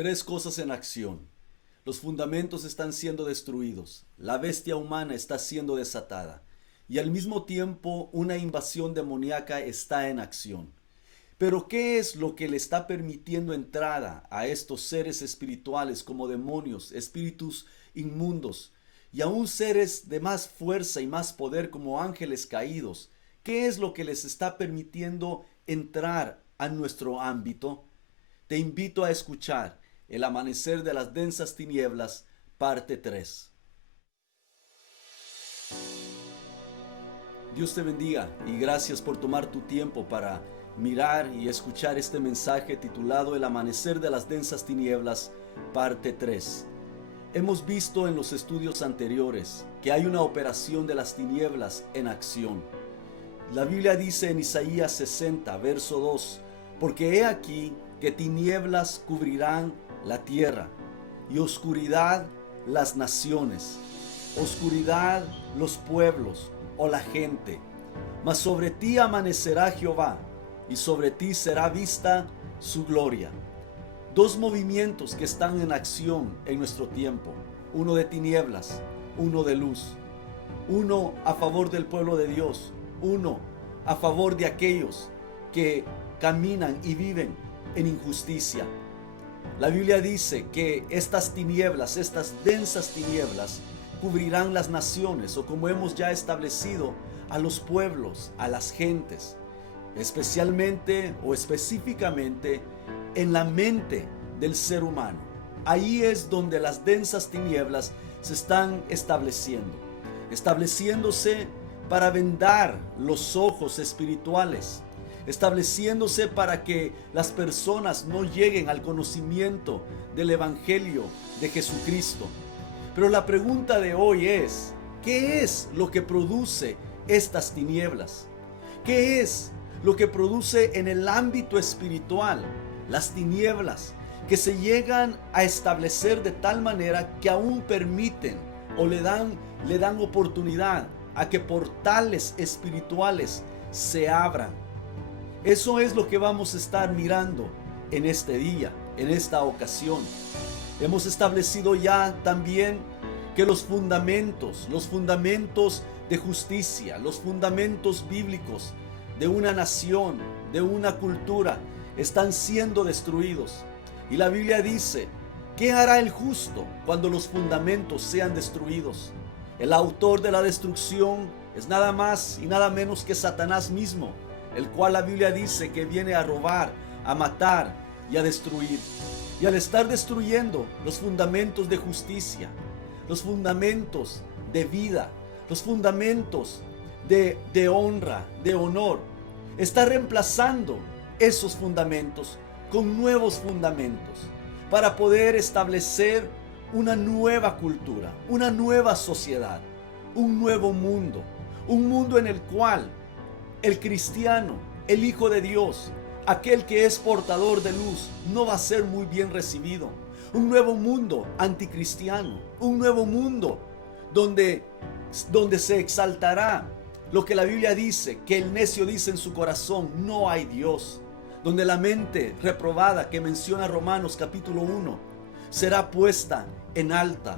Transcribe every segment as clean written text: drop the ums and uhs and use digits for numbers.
Tres cosas en acción. Los fundamentos están siendo destruidos, la bestia humana está siendo desatada y al mismo tiempo una invasión demoníaca está en acción. Pero ¿qué es lo que le está permitiendo entrada a estos seres espirituales como demonios, espíritus inmundos y aún seres de más fuerza y más poder como ángeles caídos? ¿Qué es lo que les está permitiendo entrar a nuestro ámbito? Te invito a escuchar El amanecer de las densas tinieblas, parte 3. Dios te bendiga y gracias por tomar tu tiempo para mirar y escuchar este mensaje titulado El amanecer de las densas tinieblas, parte 3. Hemos visto en los estudios anteriores que hay una operación de las tinieblas en acción. La Biblia dice en Isaías 60, verso 2, porque he aquí que tinieblas cubrirán la tierra y oscuridad las naciones, oscuridad los pueblos o la gente. Mas sobre ti amanecerá Jehová y sobre ti será vista su gloria. Dos movimientos que están en acción en nuestro tiempo, uno de tinieblas, uno de luz, uno a favor del pueblo de Dios, uno a favor de aquellos que caminan y viven en injusticia. La Biblia dice que estas tinieblas, estas densas tinieblas, cubrirán las naciones, o como hemos ya establecido, a los pueblos, a las gentes, especialmente o específicamente en la mente del ser humano. Ahí es donde las densas tinieblas se están estableciéndose para vendar los ojos espirituales, estableciéndose para que las personas no lleguen al conocimiento del Evangelio de Jesucristo. Pero la pregunta de hoy es, ¿qué es lo que produce estas tinieblas? ¿Qué es lo que produce en el ámbito espiritual las tinieblas que se llegan a establecer de tal manera que aún permiten o le dan oportunidad a que portales espirituales se abran? Eso es lo que vamos a estar mirando en este día, en esta ocasión. Hemos establecido ya también que los fundamentos de justicia, los fundamentos bíblicos de una nación, de una cultura, están siendo destruidos. Y la Biblia dice, ¿qué hará el justo cuando los fundamentos sean destruidos? El autor de la destrucción es nada más y nada menos que Satanás mismo, el cual la Biblia dice que viene a robar, a matar y a destruir. Y al estar destruyendo los fundamentos de justicia, los fundamentos de vida, los fundamentos de honra, de honor, está reemplazando esos fundamentos con nuevos fundamentos para poder establecer una nueva cultura, una nueva sociedad, un nuevo mundo, un mundo en el cual el cristiano, el Hijo de Dios, aquel que es portador de luz, no va a ser muy bien recibido. Un nuevo mundo anticristiano, un nuevo mundo donde se exaltará lo que la Biblia dice, que el necio dice en su corazón, no hay Dios. Donde la mente reprobada que menciona Romanos capítulo 1 será puesta en alta.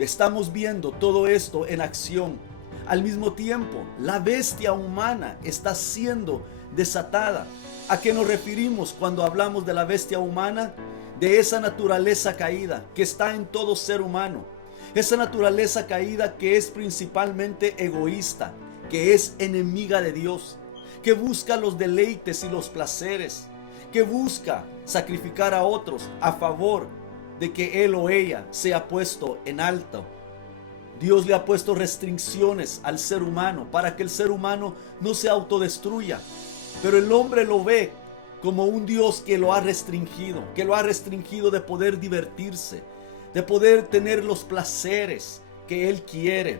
Estamos viendo todo esto en acción. Al mismo tiempo, la bestia humana está siendo desatada. ¿A qué nos referimos cuando hablamos de la bestia humana? De esa naturaleza caída que está en todo ser humano. Esa naturaleza caída que es principalmente egoísta, que es enemiga de Dios, que busca los deleites y los placeres, que busca sacrificar a otros a favor de que él o ella sea puesto en alto. Dios le ha puesto restricciones al ser humano para que el ser humano no se autodestruya. Pero el hombre lo ve como un Dios que lo ha restringido de poder divertirse, de poder tener los placeres que él quiere.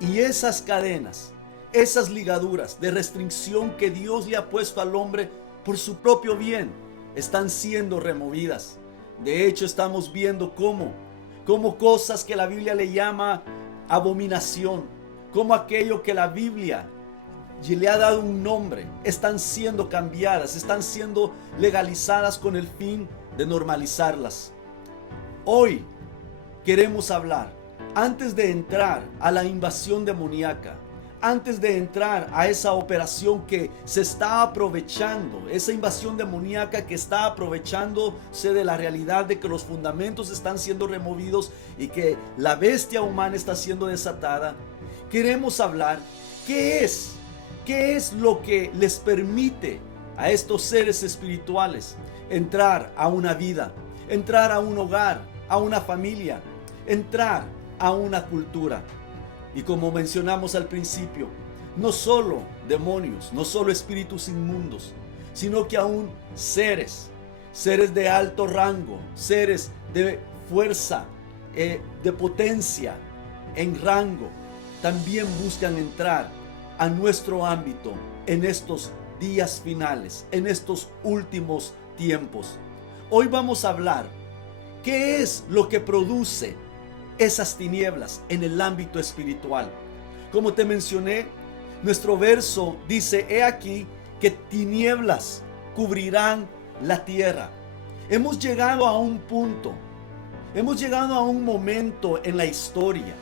Y esas cadenas, esas ligaduras de restricción que Dios le ha puesto al hombre por su propio bien, están siendo removidas. De hecho, estamos viendo cómo cosas que la Biblia le llama abominación, como aquello que la Biblia le ha dado un nombre, están siendo cambiadas, están siendo legalizadas con el fin de normalizarlas. Hoy queremos hablar, antes de entrar a la invasión demoníaca, antes de entrar a esa operación que se está aprovechando, esa invasión demoníaca que está aprovechándose de la realidad de que los fundamentos están siendo removidos y que la bestia humana está siendo desatada, queremos hablar qué es lo que les permite a estos seres espirituales entrar a una vida, entrar a un hogar, a una familia, entrar a una cultura. Y como mencionamos al principio, no solo demonios, no solo espíritus inmundos, sino que aún seres de alto rango, seres de fuerza, de potencia en rango, también buscan entrar a nuestro ámbito en estos días finales, en estos últimos tiempos. Hoy vamos a hablar qué es lo que produce esas tinieblas en el ámbito espiritual. Como te mencioné, nuestro verso dice: he aquí que tinieblas cubrirán la tierra. Hemos llegado a un punto, hemos llegado a un momento en la historia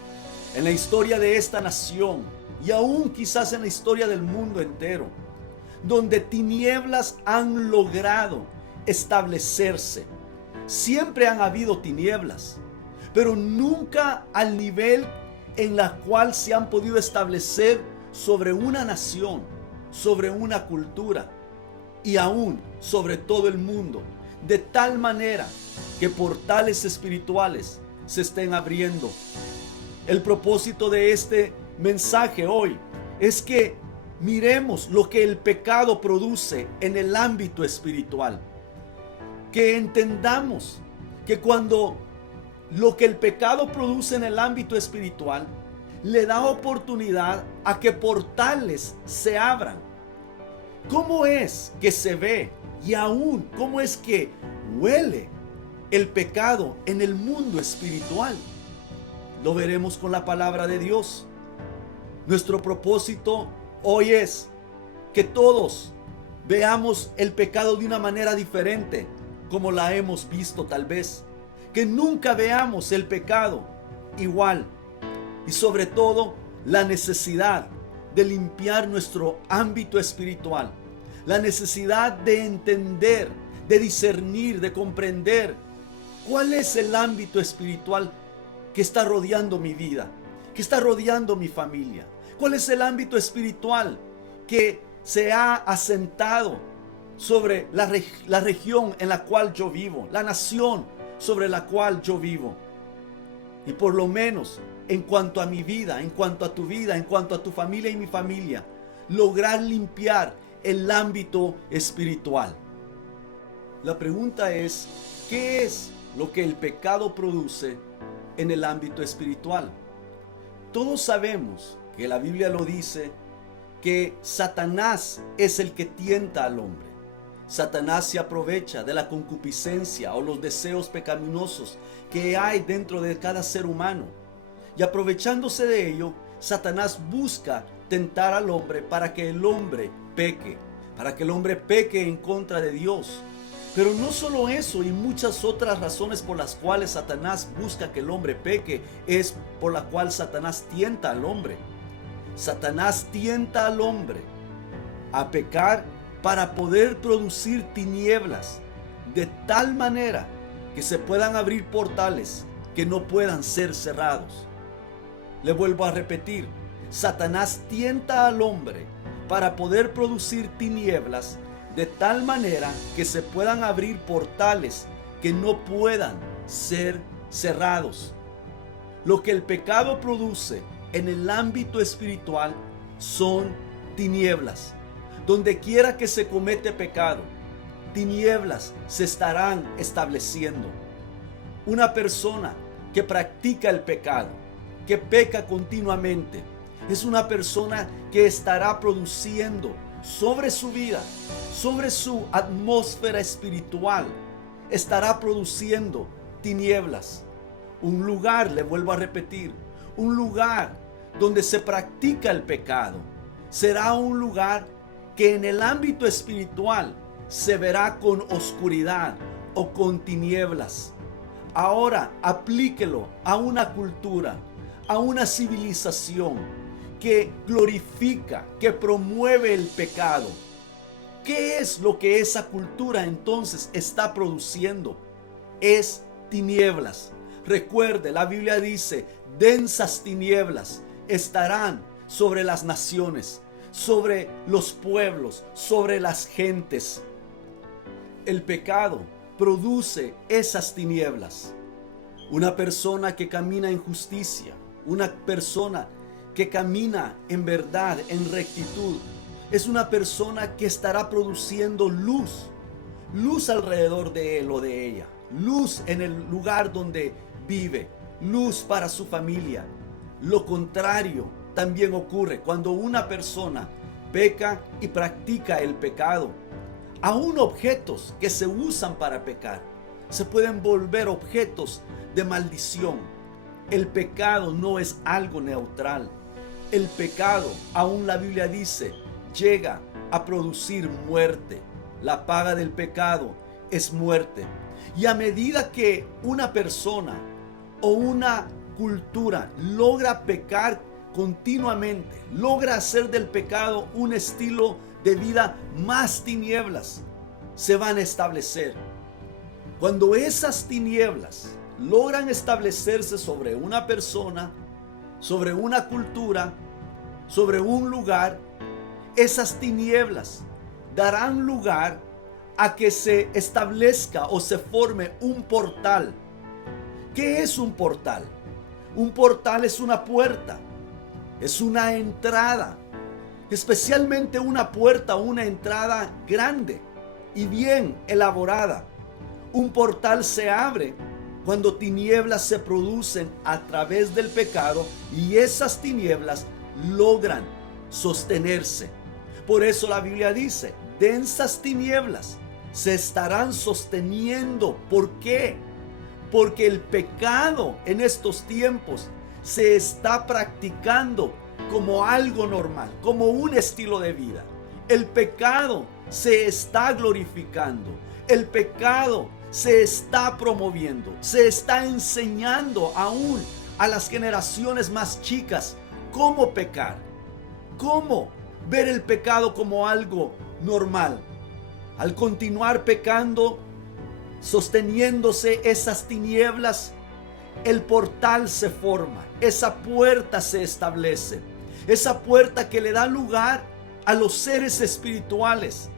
de esta nación y aún quizás en la historia del mundo entero, donde tinieblas han logrado establecerse. Siempre han habido tinieblas, pero nunca al nivel en la cual se han podido establecer sobre una nación, sobre una cultura y aún sobre todo el mundo, de tal manera que portales espirituales se estén abriendo. El propósito de este mensaje hoy es que miremos lo que el pecado produce en el ámbito espiritual, que entendamos que cuando lo que el pecado produce en el ámbito espiritual le da oportunidad a que portales se abran. ¿Cómo es que se ve y aún cómo es que huele el pecado en el mundo espiritual? Lo veremos con la palabra de Dios. Nuestro propósito hoy es que todos veamos el pecado de una manera diferente, como la hemos visto tal vez. Que nunca veamos el pecado igual. Y sobre todo, la necesidad de limpiar nuestro ámbito espiritual. La necesidad de entender, de discernir, de comprender cuál es el ámbito espiritual que está rodeando mi vida, que está rodeando mi familia. ¿Cuál es el ámbito espiritual que se ha asentado sobre la región en la cual yo vivo, la nación sobre la cual yo vivo? Y por lo menos en cuanto a mi vida, en cuanto a tu vida, en cuanto a tu familia y mi familia, lograr limpiar el ámbito espiritual. La pregunta es, ¿qué es lo que el pecado produce en el ámbito espiritual? Todos sabemos que la Biblia lo dice, que Satanás es el que tienta al hombre. Satanás se aprovecha de la concupiscencia o los deseos pecaminosos que hay dentro de cada ser humano. Y aprovechándose de ello, Satanás busca tentar al hombre para que el hombre peque, para que el hombre peque en contra de Dios. Pero no solo eso, y muchas otras razones por las cuales Satanás busca que el hombre peque, es por la cual Satanás tienta al hombre. Satanás tienta al hombre a pecar para poder producir tinieblas de tal manera que se puedan abrir portales que no puedan ser cerrados. Le vuelvo a repetir, Satanás tienta al hombre para poder producir tinieblas de tal manera que se puedan abrir portales que no puedan ser cerrados. Lo que el pecado produce en el ámbito espiritual son tinieblas. Donde quiera que se comete pecado, tinieblas se estarán estableciendo. Una persona que practica el pecado, que peca continuamente, es una persona que estará produciendo sobre su vida, sobre su atmósfera espiritual, estará produciendo tinieblas. Un lugar, le vuelvo a repetir, un lugar donde se practica el pecado, será un lugar que en el ámbito espiritual se verá con oscuridad, o con tinieblas. Ahora aplíquelo a una cultura, a una civilización que glorifica, que promueve el pecado. ¿Qué es lo que esa cultura entonces está produciendo? Es tinieblas. Recuerde, la Biblia dice, densas tinieblas estarán sobre las naciones, sobre los pueblos, sobre las gentes. El pecado produce esas tinieblas. Una persona que camina en justicia, una persona que camina en verdad, en rectitud, es una persona que estará produciendo luz, luz alrededor de él o de ella, luz en el lugar donde vive, luz para su familia. Lo contrario también ocurre cuando una persona peca y practica el pecado. Aún objetos que se usan para pecar se pueden volver objetos de maldición. El pecado no es algo neutral. El pecado, aún la Biblia dice, llega a producir muerte. La paga del pecado es muerte. Y a medida que una persona o una cultura logra pecar continuamente, logra hacer del pecado un estilo de vida, más tinieblas se van a establecer. Cuando esas tinieblas logran establecerse sobre una persona, sobre una cultura, sobre un lugar, esas tinieblas darán lugar a que se establezca o se forme un portal. ¿Qué es un portal? Un portal es una puerta, es una entrada, especialmente una puerta o una entrada grande y bien elaborada. Un portal se abre cuando tinieblas se producen a través del pecado y esas tinieblas logran sostenerse. Por eso la Biblia dice, densas tinieblas se estarán sosteniendo. ¿Por qué? Porque el pecado en estos tiempos se está practicando como algo normal, como un estilo de vida. El pecado se está glorificando. El pecado se está promoviendo. Se está enseñando aún a las generaciones más chicas cómo pecar. Cómo ver el pecado como algo normal. Al continuar pecando, sosteniéndose esas tinieblas, el portal se forma, esa puerta se establece, esa puerta que le da lugar a los seres espirituales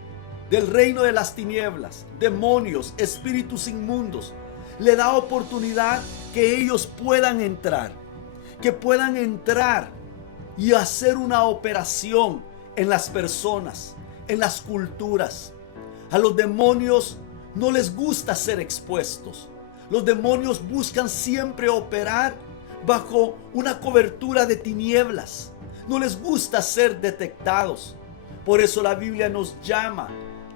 del reino de las tinieblas, demonios, espíritus inmundos, le da oportunidad que ellos puedan entrar, y hacer una operación en las personas, en las culturas. A los demonios no les gusta ser expuestos. Los demonios buscan siempre operar bajo una cobertura de tinieblas. No les gusta ser detectados. Por eso la Biblia nos llama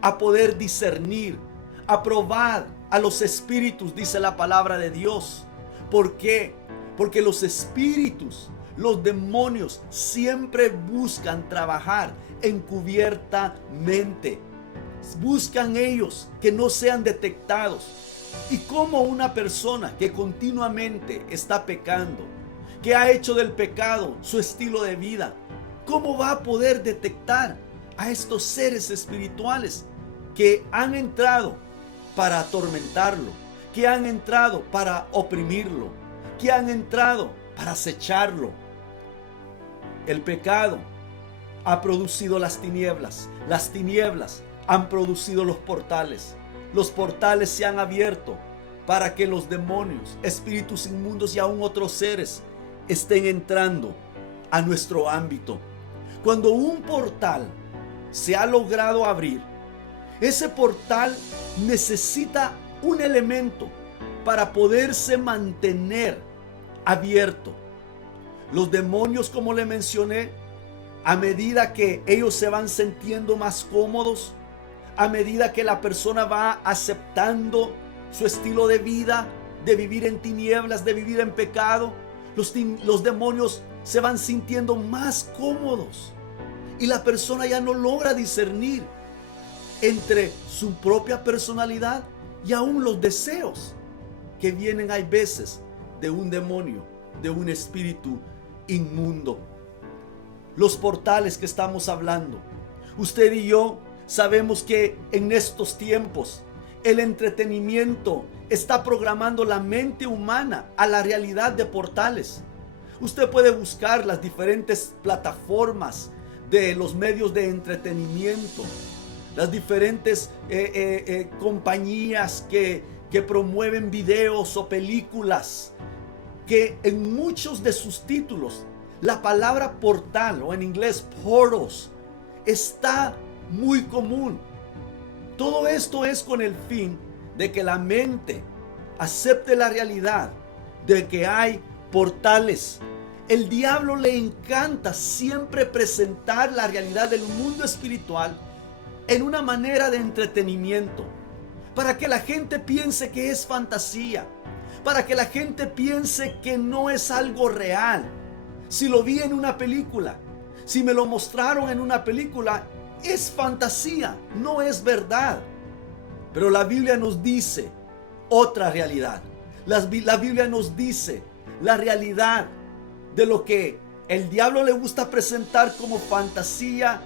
a poder discernir, a probar a los espíritus, dice la palabra de Dios. ¿Por qué? Porque los espíritus, los demonios, siempre buscan trabajar encubiertamente. Buscan ellos que no sean detectados. Y como una persona que continuamente está pecando, que ha hecho del pecado su estilo de vida, ¿cómo va a poder detectar a estos seres espirituales que han entrado para atormentarlo, que han entrado para oprimirlo, que han entrado para acecharlo? El pecado ha producido las tinieblas han producido los portales. Los portales se han abierto para que los demonios, espíritus inmundos y aún otros seres estén entrando a nuestro ámbito. Cuando un portal se ha logrado abrir, ese portal necesita un elemento para poderse mantener abierto. Los demonios, como le mencioné, a medida que ellos se van sintiendo más cómodos, a medida que la persona va aceptando su estilo de vida, de vivir en tinieblas, de vivir en pecado, los demonios se van sintiendo más cómodos y la persona ya no logra discernir entre su propia personalidad y aún los deseos que vienen hay veces de un demonio, de un espíritu inmundo. Los portales que estamos hablando, usted y yo sabemos que en estos tiempos el entretenimiento está programando la mente humana a la realidad de portales. Usted puede buscar las diferentes plataformas de los medios de entretenimiento, las diferentes compañías que promueven videos o películas, que en muchos de sus títulos la palabra portal, o en inglés portals, está muy común. Todo esto es con el fin de que la mente acepte la realidad de que hay portales. El diablo le encanta siempre presentar la realidad del mundo espiritual en una manera de entretenimiento, para que la gente piense que es fantasía, para que la gente piense que no es algo real. Si lo vi en una película, si me lo mostraron en una película, es fantasía, no es verdad. Pero la Biblia nos dice otra realidad. La Biblia nos dice la realidad de lo que el diablo le gusta presentar como fantasía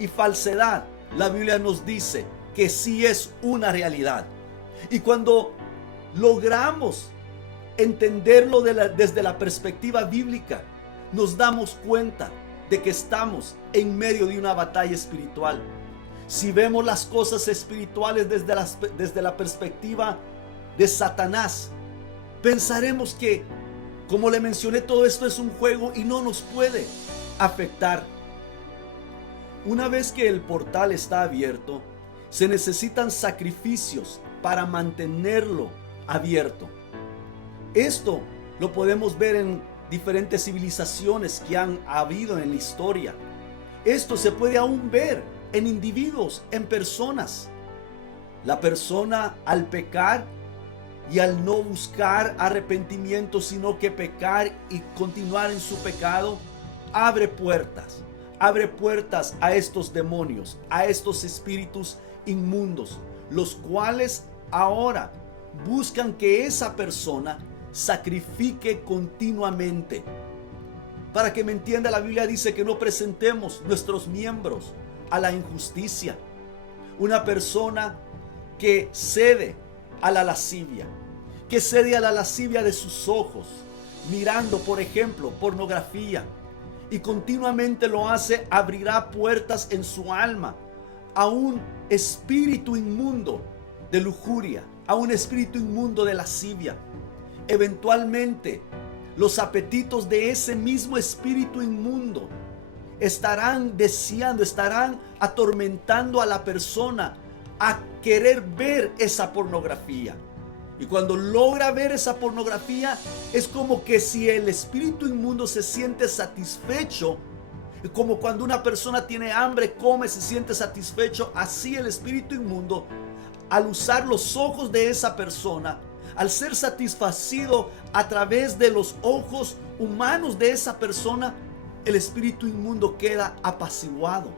y falsedad. La Biblia nos dice que sí es una realidad. Y cuando logramos entenderlo desde la perspectiva bíblica, nos damos cuenta de que estamos en medio de una batalla espiritual. Si vemos las cosas espirituales desde la perspectiva de Satanás, pensaremos que, como le mencioné, todo esto es un juego y no nos puede afectar. Una vez que el portal está abierto, se necesitan sacrificios para mantenerlo abierto. Esto lo podemos ver en diferentes civilizaciones que han habido en la historia. Esto se puede aún ver en individuos, en personas. La persona, al pecar y al no buscar arrepentimiento, sino que pecar y continuar en su pecado, abre puertas a estos demonios, a estos espíritus inmundos, los cuales ahora buscan que esa persona sacrifique continuamente. Para que me entienda, la Biblia dice que no presentemos nuestros miembros a la injusticia. Una persona que cede a la lascivia, que cede a la lascivia de sus ojos, mirando, por ejemplo, pornografía, y continuamente lo hace, abrirá puertas en su alma a un espíritu inmundo de lujuria, a un espíritu inmundo de lascivia. Eventualmente, los apetitos de ese mismo espíritu inmundo estarán deseando, estarán atormentando a la persona a querer ver esa pornografía. Y cuando logra ver esa pornografía, es como que si el espíritu inmundo se siente satisfecho, como cuando una persona tiene hambre, come, se siente satisfecho. Así el espíritu inmundo, al usar los ojos de esa persona, al ser satisfacido a través de los ojos humanos de esa persona, el espíritu inmundo queda apaciguado.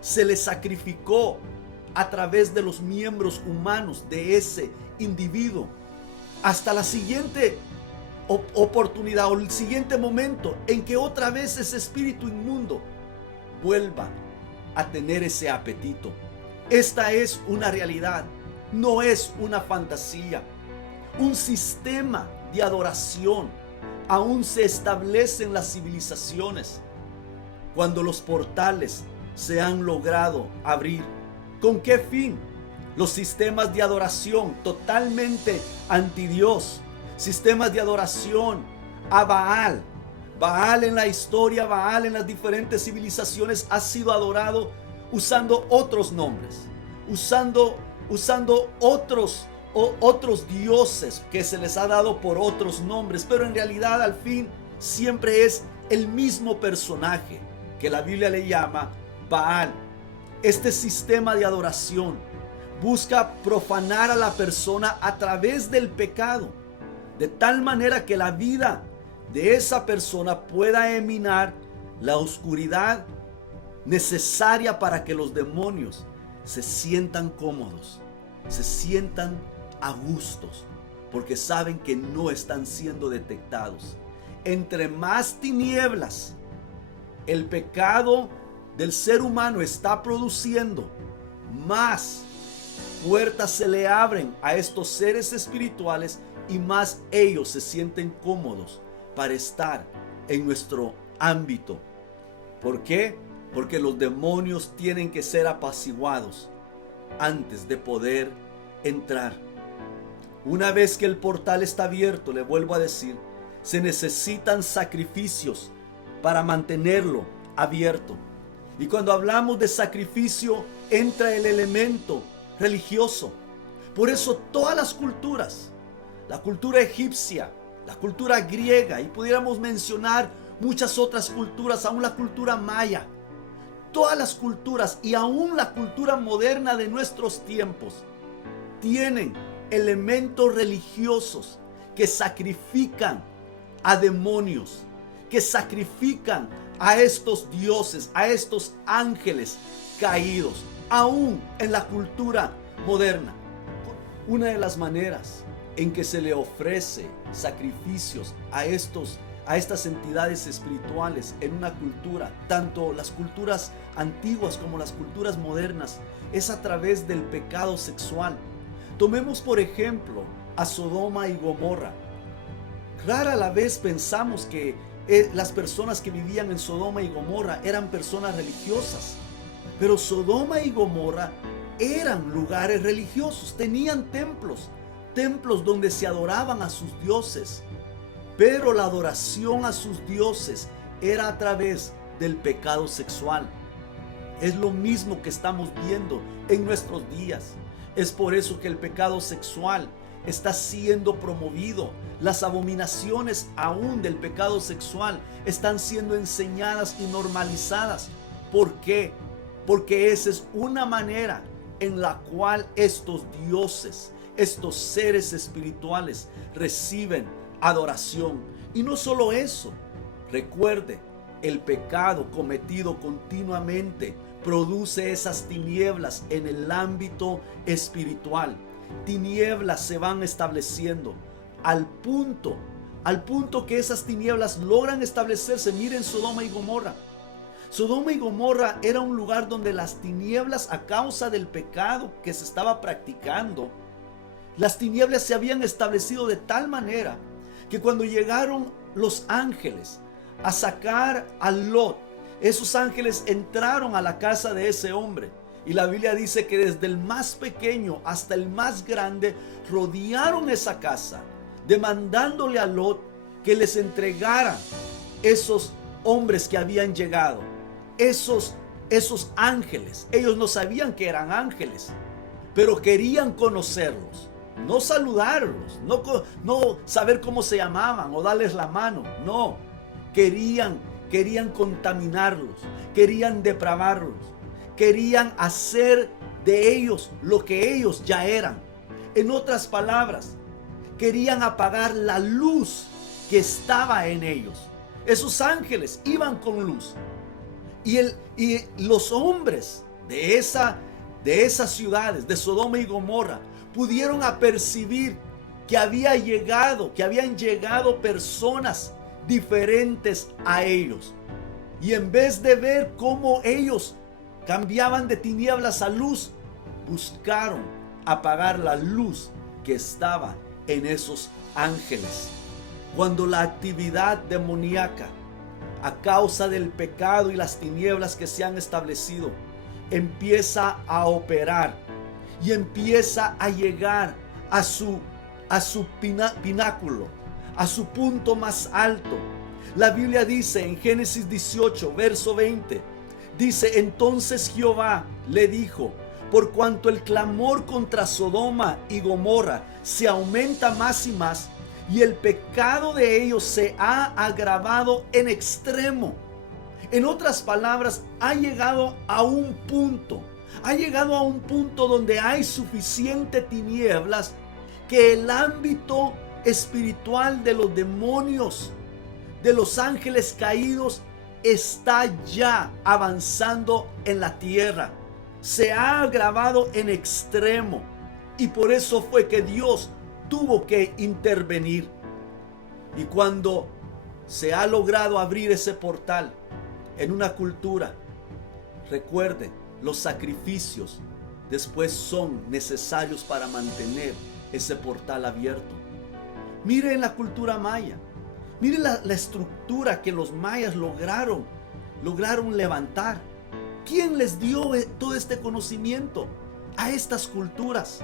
Se le sacrificó a través de los miembros humanos de ese individuo, hasta la siguiente oportunidad o el siguiente momento en que otra vez ese espíritu inmundo vuelva a tener ese apetito. Esta es una realidad, no es una fantasía. Un sistema de adoración aún se establece en las civilizaciones cuando los portales se han logrado abrir. ¿Con qué fin? Los sistemas de adoración totalmente anti Dios, sistemas de adoración a Baal. Baal en la historia, Baal en las diferentes civilizaciones ha sido adorado usando otros nombres, usando otros dioses que se les ha dado por otros nombres, pero en realidad al fin siempre es el mismo personaje que la Biblia le llama Baal. Este sistema de adoración busca profanar a la persona a través del pecado, de tal manera que la vida de esa persona pueda eminar la oscuridad necesaria para que los demonios se sientan cómodos, se sientan a gustos, porque saben que no están siendo detectados. Entre más tinieblas el pecado del ser humano está produciendo, más puertas se le abren a estos seres espirituales y más ellos se sienten cómodos para estar en nuestro ámbito. ¿Por qué? Porque los demonios tienen que ser apaciguados antes de poder entrar. Una vez que el portal está abierto, le vuelvo a decir, se necesitan sacrificios para mantenerlo abierto. Y cuando hablamos de sacrificio, entra el elemento religioso. Por eso todas las culturas, la cultura egipcia, la cultura griega, y pudiéramos mencionar muchas otras culturas, aún la cultura maya, todas las culturas y aún la cultura moderna de nuestros tiempos tienen elementos religiosos que sacrifican a demonios, que sacrifican a estos dioses, a estos ángeles caídos, aún en la cultura moderna. Una de las maneras en que se le ofrece sacrificios a estas entidades espirituales en una cultura, tanto las culturas antiguas como las culturas modernas, es a través del pecado sexual. Tomemos por ejemplo a Sodoma y Gomorra. Rara la vez pensamos que las personas que vivían en Sodoma y Gomorra eran personas religiosas, pero Sodoma y Gomorra eran lugares religiosos, tenían templos donde se adoraban a sus dioses, pero la adoración a sus dioses era a través del pecado sexual. Es lo mismo que estamos viendo en nuestros días. Es por eso que el pecado sexual está siendo promovido. Las abominaciones aún del pecado sexual están siendo enseñadas y normalizadas. ¿Por qué? Porque esa es una manera en la cual estos dioses, estos seres espirituales reciben adoración. Y no solo eso, recuerde, el pecado cometido continuamente produce esas tinieblas en el ámbito espiritual. Tinieblas se van estableciendo al punto que esas tinieblas logran establecerse. Miren Sodoma y Gomorra. Sodoma y Gomorra era un lugar donde las tinieblas, a causa del pecado que se estaba practicando, las tinieblas se habían establecido de tal manera que cuando llegaron los ángeles a sacar a Lot, esos ángeles entraron a la casa de ese hombre. Y la Biblia dice que desde el más pequeño hasta el más grande rodearon esa casa, demandándole a Lot que les entregara esos hombres que habían llegado, esos ángeles. Ellos no sabían que eran ángeles, pero querían conocerlos, no saludarlos, no saber cómo se llamaban o darles la mano. No, querían contaminarlos, querían depravarlos, querían hacer de ellos lo que ellos ya eran. En otras palabras, querían apagar la luz que estaba en ellos. Esos ángeles iban con luz. Y los hombres de esas ciudades, de Sodoma y Gomorra, pudieron apercibir que habían llegado personas diferentes a ellos. Y en vez de ver cómo ellos cambiaban de tinieblas a luz, buscaron apagar la luz que estaba en esos ángeles. Cuando la actividad demoníaca, a causa del pecado y las tinieblas que se han establecido, empieza a operar y empieza a llegar a su pináculo, a su punto más alto, la Biblia dice en Génesis 18, verso 20, dice: entonces Jehová le dijo: por cuanto el clamor contra Sodoma y Gomorra se aumenta más y más, y el pecado de ellos se ha agravado en extremo. En otras palabras, ha llegado a un punto donde hay suficiente tinieblas que el ámbito espiritual de los demonios, de los ángeles caídos, está ya avanzando en la tierra. Se ha agravado en extremo. Y por eso fue que Dios tuvo que intervenir. Y cuando se ha logrado abrir ese portal en una cultura, recuerden, los sacrificios después son necesarios para mantener ese portal abierto. Miren la cultura maya. Miren la estructura que los mayas lograron levantar. ¿Quién les dio todo este conocimiento a estas culturas?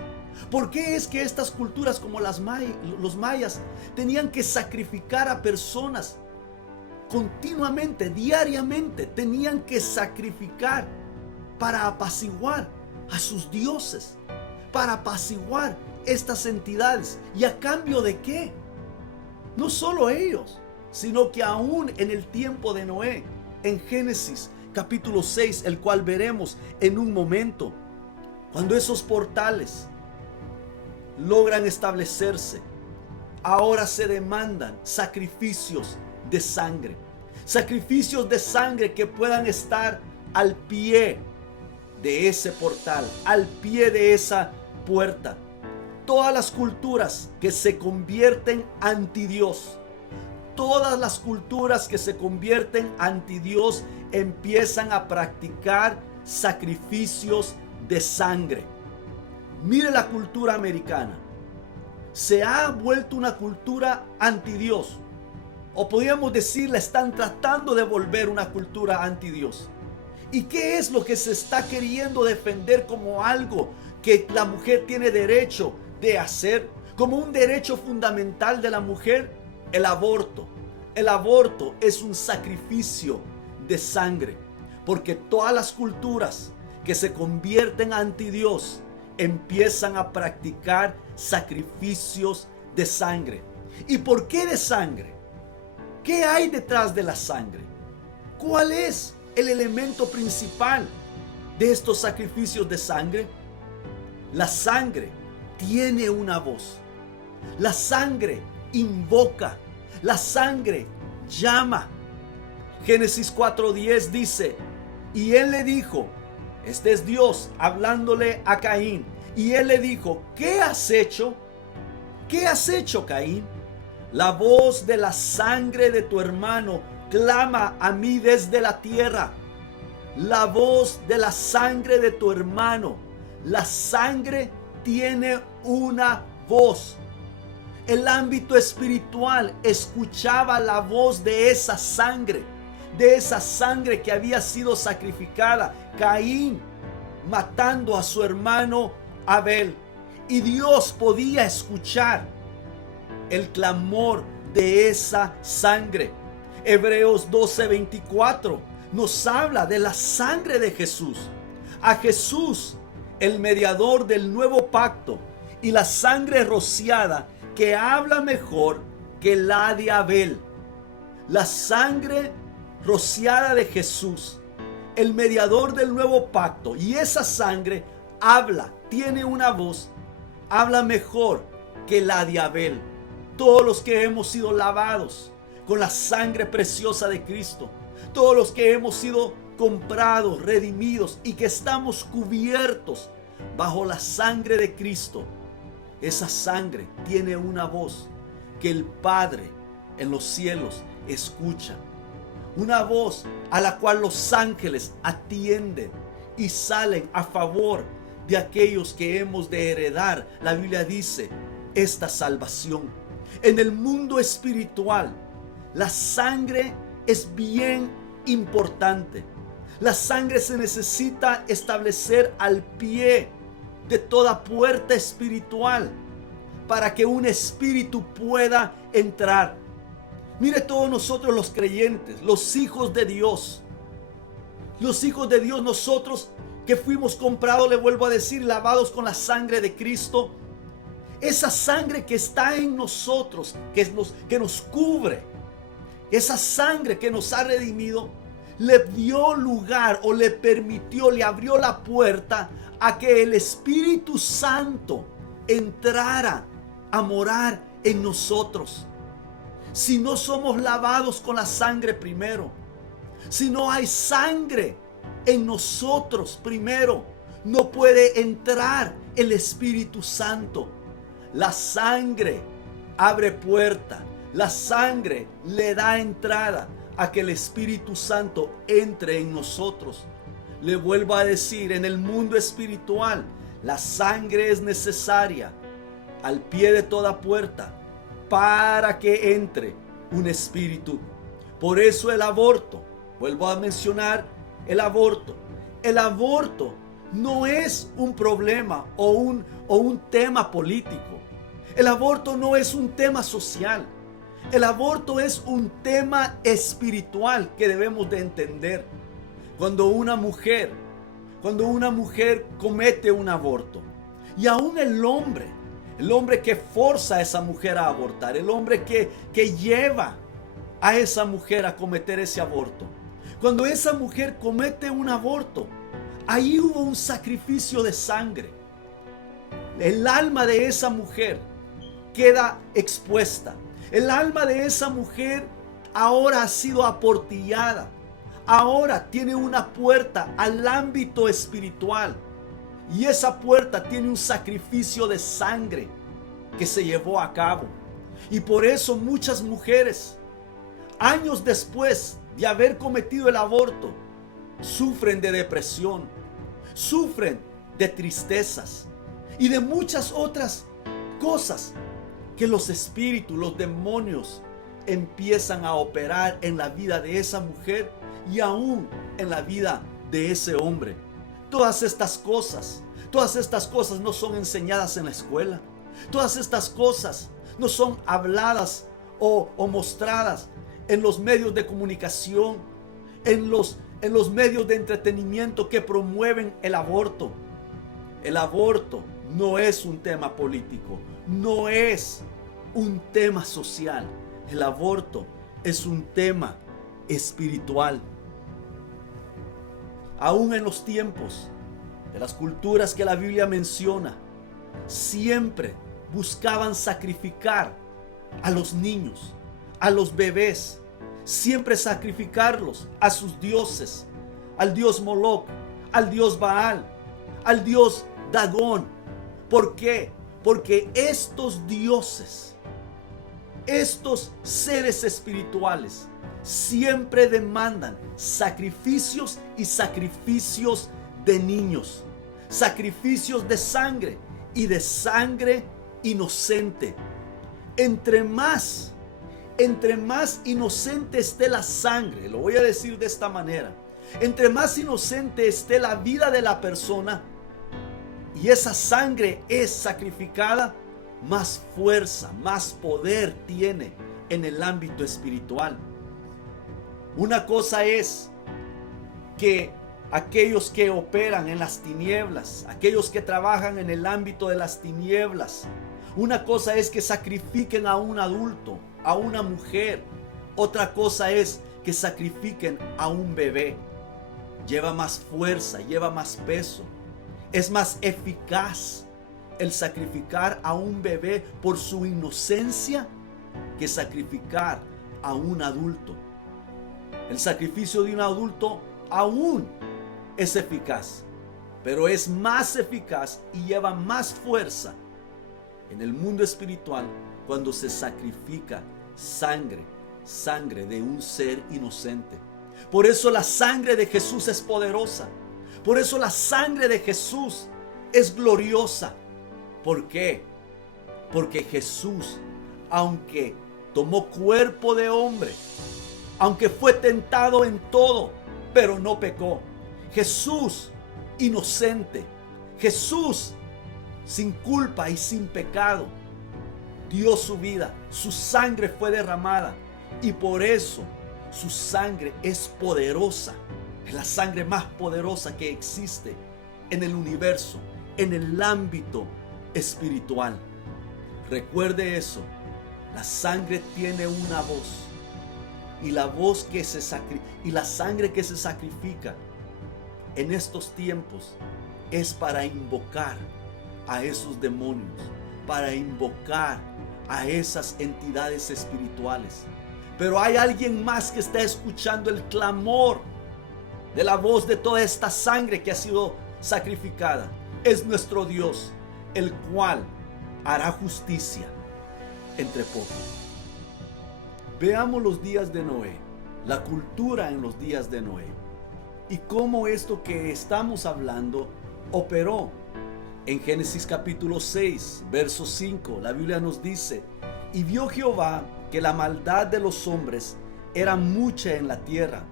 ¿Por qué es que estas culturas como los mayas tenían que sacrificar a personas continuamente, diariamente? Tenían que sacrificar para apaciguar a sus dioses, para apaciguar estas entidades. ¿Y a cambio de qué? No solo ellos, sino que aún en el tiempo de Noé, en Génesis capítulo 6, el cual veremos en un momento, cuando esos portales logran establecerse, ahora se demandan sacrificios de sangre. Sacrificios de sangre que puedan estar al pie de ese portal, al pie de esa puerta. Todas las culturas que se convierten anti Dios, todas las culturas que se convierten anti Dios empiezan a practicar sacrificios de sangre. Mire la cultura americana. Se ha vuelto una cultura anti Dios. O podríamos decir, la están tratando de volver una cultura anti Dios. ¿Y qué es lo que se está queriendo defender como algo que la mujer tiene derecho de hacer? Como un derecho fundamental de la mujer, el aborto. El aborto es un sacrificio de sangre. Porque todas las culturas que se convierten anti Dios empiezan a practicar sacrificios de sangre. ¿Y por qué de sangre? ¿Qué hay detrás de la sangre? ¿Cuál es el elemento principal de estos sacrificios de sangre? La sangre tiene una voz. La sangre invoca. La sangre llama. Génesis 4:10 dice, y él le dijo, este es Dios hablándole a Caín, y él le dijo, ¿qué has hecho? ¿Qué has hecho, Caín? La voz de la sangre de tu hermano clama a mí desde la tierra. La voz de la sangre de tu hermano. La sangre tiene una voz. El ámbito espiritual escuchaba la voz de esa sangre que había sido sacrificada. Caín matando a su hermano Abel. Y Dios podía escuchar el clamor de esa sangre. Hebreos 12:24 nos habla de la sangre de Jesús. A Jesús, el mediador del nuevo pacto, y la sangre rociada que habla mejor que la de Abel. La sangre rociada de Jesús, el mediador del nuevo pacto, y esa sangre habla, tiene una voz, habla mejor que la de Abel. Todos los que hemos sido lavados con la sangre preciosa de Cristo, todos los que hemos sido comprados, redimidos y que estamos cubiertos bajo la sangre de Cristo, esa sangre tiene una voz que el Padre en los cielos escucha. Una voz a la cual los ángeles atienden y salen a favor de aquellos que hemos de heredar. La Biblia dice, esta salvación. En el mundo espiritual, la sangre es bien importante. La sangre se necesita establecer al pie de toda puerta espiritual para que un espíritu pueda entrar. Mire, todos nosotros los creyentes, los hijos de Dios, nosotros que fuimos comprados, le vuelvo a decir, lavados con la sangre de Cristo, esa sangre que está en nosotros, que nos cubre, esa sangre que nos ha redimido, le dio lugar o le permitió, le abrió la puerta a que el Espíritu Santo entrara a morar en nosotros. Si no somos lavados con la sangre primero, si no hay sangre en nosotros primero, no puede entrar el Espíritu Santo. La sangre abre puerta. La sangre le da entrada a que el Espíritu Santo entre en nosotros. Le vuelvo a decir, en el mundo espiritual, la sangre es necesaria al pie de toda puerta para que entre un espíritu. Por eso el aborto, vuelvo a mencionar el aborto. El aborto no es un problema o un tema político. El aborto no es un tema social. El aborto es un tema espiritual que debemos de entender. Cuando una mujer comete un aborto, y aún el hombre que forza a esa mujer a abortar, el hombre que lleva a esa mujer a cometer ese aborto, cuando esa mujer comete un aborto, ahí hubo un sacrificio de sangre. El alma de esa mujer queda expuesta. El alma de esa mujer ahora ha sido aportillada. Ahora tiene una puerta al ámbito espiritual. Y esa puerta tiene un sacrificio de sangre que se llevó a cabo. Y por eso muchas mujeres, años después de haber cometido el aborto, sufren de depresión, sufren de tristezas y de muchas otras cosas que los espíritus, los demonios empiezan a operar en la vida de esa mujer y aún en la vida de ese hombre. Todas estas cosas no son enseñadas en la escuela. Todas estas cosas no son habladas o mostradas en los medios de comunicación, en los medios de entretenimiento que promueven el aborto. El aborto no es un tema político, no es un tema social. El aborto es un tema espiritual. Aún en los tiempos de las culturas que la Biblia menciona, siempre buscaban sacrificar a los niños, a los bebés, siempre sacrificarlos a sus dioses, al dios Moloch, al dios Baal, al dios Dagón. ¿Por qué? Porque estos dioses, estos seres espirituales, siempre demandan sacrificios y sacrificios de niños, sacrificios de sangre y de sangre inocente. Entre más inocente esté la sangre, lo voy a decir de esta manera, entre más inocente esté la vida de la persona y esa sangre es sacrificada, más fuerza, más poder tiene en el ámbito espiritual. Una cosa es que aquellos que operan en las tinieblas, aquellos que trabajan en el ámbito de las tinieblas, una cosa es que sacrifiquen a un adulto, a una mujer. Otra cosa es que sacrifiquen a un bebé. Lleva más fuerza, lleva más peso. Es más eficaz el sacrificar a un bebé por su inocencia que sacrificar a un adulto. El sacrificio de un adulto aún es eficaz, pero es más eficaz y lleva más fuerza en el mundo espiritual cuando se sacrifica sangre de un ser inocente. Por eso la sangre de Jesús es poderosa. Por eso la sangre de Jesús es gloriosa. ¿Por qué? Porque Jesús, aunque tomó cuerpo de hombre, aunque fue tentado en todo, pero no pecó. Jesús inocente, Jesús sin culpa y sin pecado, dio su vida, su sangre fue derramada y por eso su sangre es poderosa. Es la sangre más poderosa que existe en el universo, en el ámbito espiritual. Recuerde eso, la sangre tiene una voz. Y la voz que y la sangre que se sacrifica en estos tiempos es para invocar a esos demonios, para invocar a esas entidades espirituales. Pero hay alguien más que está escuchando el clamor de la voz de toda esta sangre que ha sido sacrificada. Es nuestro Dios, el cual hará justicia entre pocos. Veamos los días de Noé, la cultura en los días de Noé, y cómo esto que estamos hablando operó. En Génesis capítulo 6, verso 5, la Biblia nos dice: y vio Jehová que la maldad de los hombres era mucha en la tierra,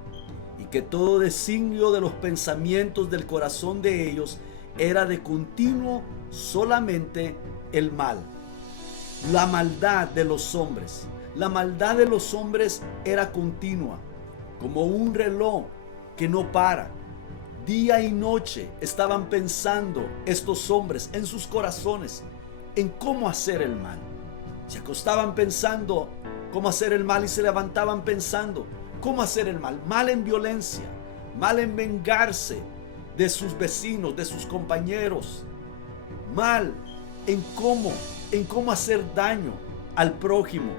y que todo designio de los pensamientos del corazón de ellos era de continuo solamente el mal. La maldad de los hombres. La maldad de los hombres era continua, como un reloj que no para. Día y noche estaban pensando estos hombres en sus corazones en cómo hacer el mal. Se acostaban pensando cómo hacer el mal y se levantaban pensando cómo hacer el mal. Mal en violencia, mal en vengarse de sus vecinos, de sus compañeros. Mal en cómo hacer daño al prójimo.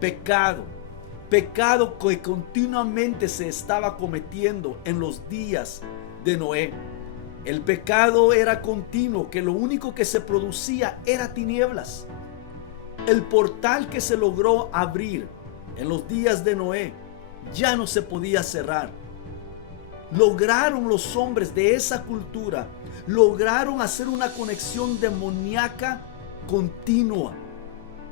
Pecado que continuamente se estaba cometiendo en los días de Noé. El pecado era continuo, que lo único que se producía era tinieblas. El portal que se logró abrir en los días de Noé ya no se podía cerrar. Lograron los hombres de esa cultura, lograron hacer una conexión demoníaca continua,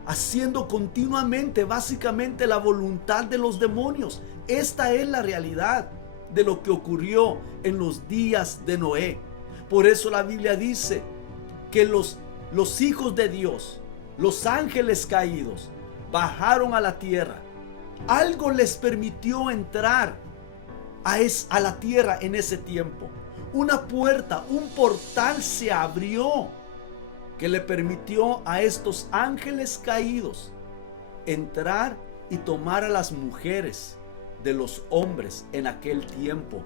haciendo continuamente básicamente la voluntad de los demonios. Esta es la realidad de lo que ocurrió en los días de Noé. Por eso la Biblia dice que los hijos de Dios, los ángeles caídos, bajaron a la tierra. Algo les permitió entrar a la tierra en ese tiempo. Una puerta, un portal se abrió que le permitió a estos ángeles caídos entrar y tomar a las mujeres de los hombres en aquel tiempo.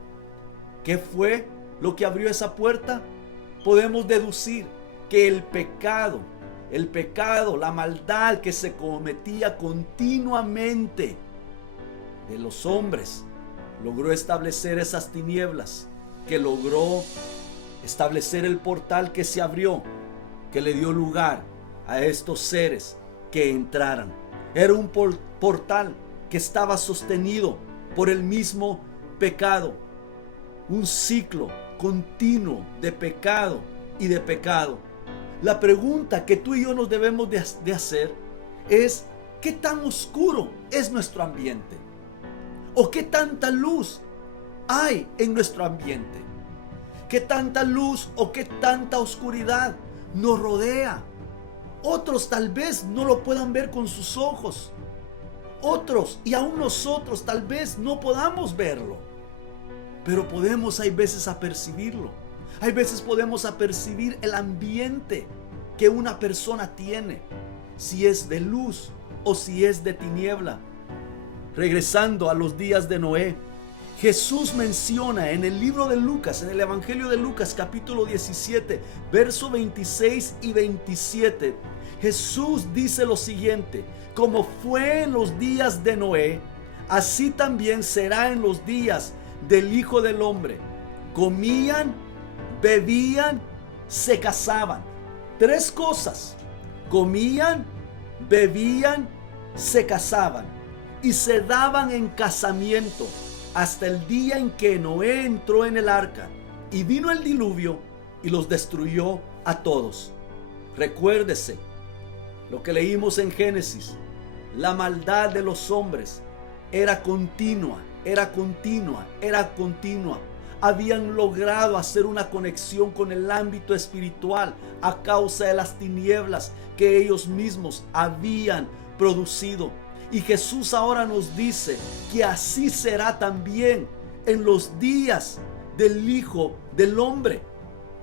¿Qué fue lo que abrió esa puerta? Podemos deducir que el pecado, la maldad que se cometía continuamente de los hombres, logró establecer esas tinieblas, que logró establecer el portal que se abrió, que le dio lugar a estos seres que entraran. Era un portal que estaba sostenido por el mismo pecado, un ciclo continuo de pecado y de pecado. La pregunta que tú y yo nos debemos de hacer es: ¿qué tan oscuro es nuestro ambiente? ¿O qué tanta luz hay en nuestro ambiente? ¿Qué tanta luz o qué tanta oscuridad nos rodea? Otros tal vez no lo puedan ver con sus ojos. Otros y aún nosotros tal vez no podamos verlo. Pero podemos hay veces apercibirlo. Hay veces podemos apercibir el ambiente que una persona tiene, si es de luz o si es de tiniebla. Regresando a los días de Noé, Jesús menciona en el libro de Lucas, en el Evangelio de Lucas capítulo 17, verso 26 y 27, Jesús dice lo siguiente: como fue en los días de Noé, así también será en los días del Hijo del Hombre. Comían, bebían, se casaban. Tres cosas: comían, bebían, se casaban y se daban en casamiento hasta el día en que Noé entró en el arca y vino el diluvio y los destruyó a todos. Recuérdese lo que leímos en Génesis. La maldad de los hombres era continua. Habían logrado hacer una conexión con el ámbito espiritual a causa de las tinieblas que ellos mismos habían producido. Y Jesús ahora nos dice que así será también en los días del Hijo del Hombre,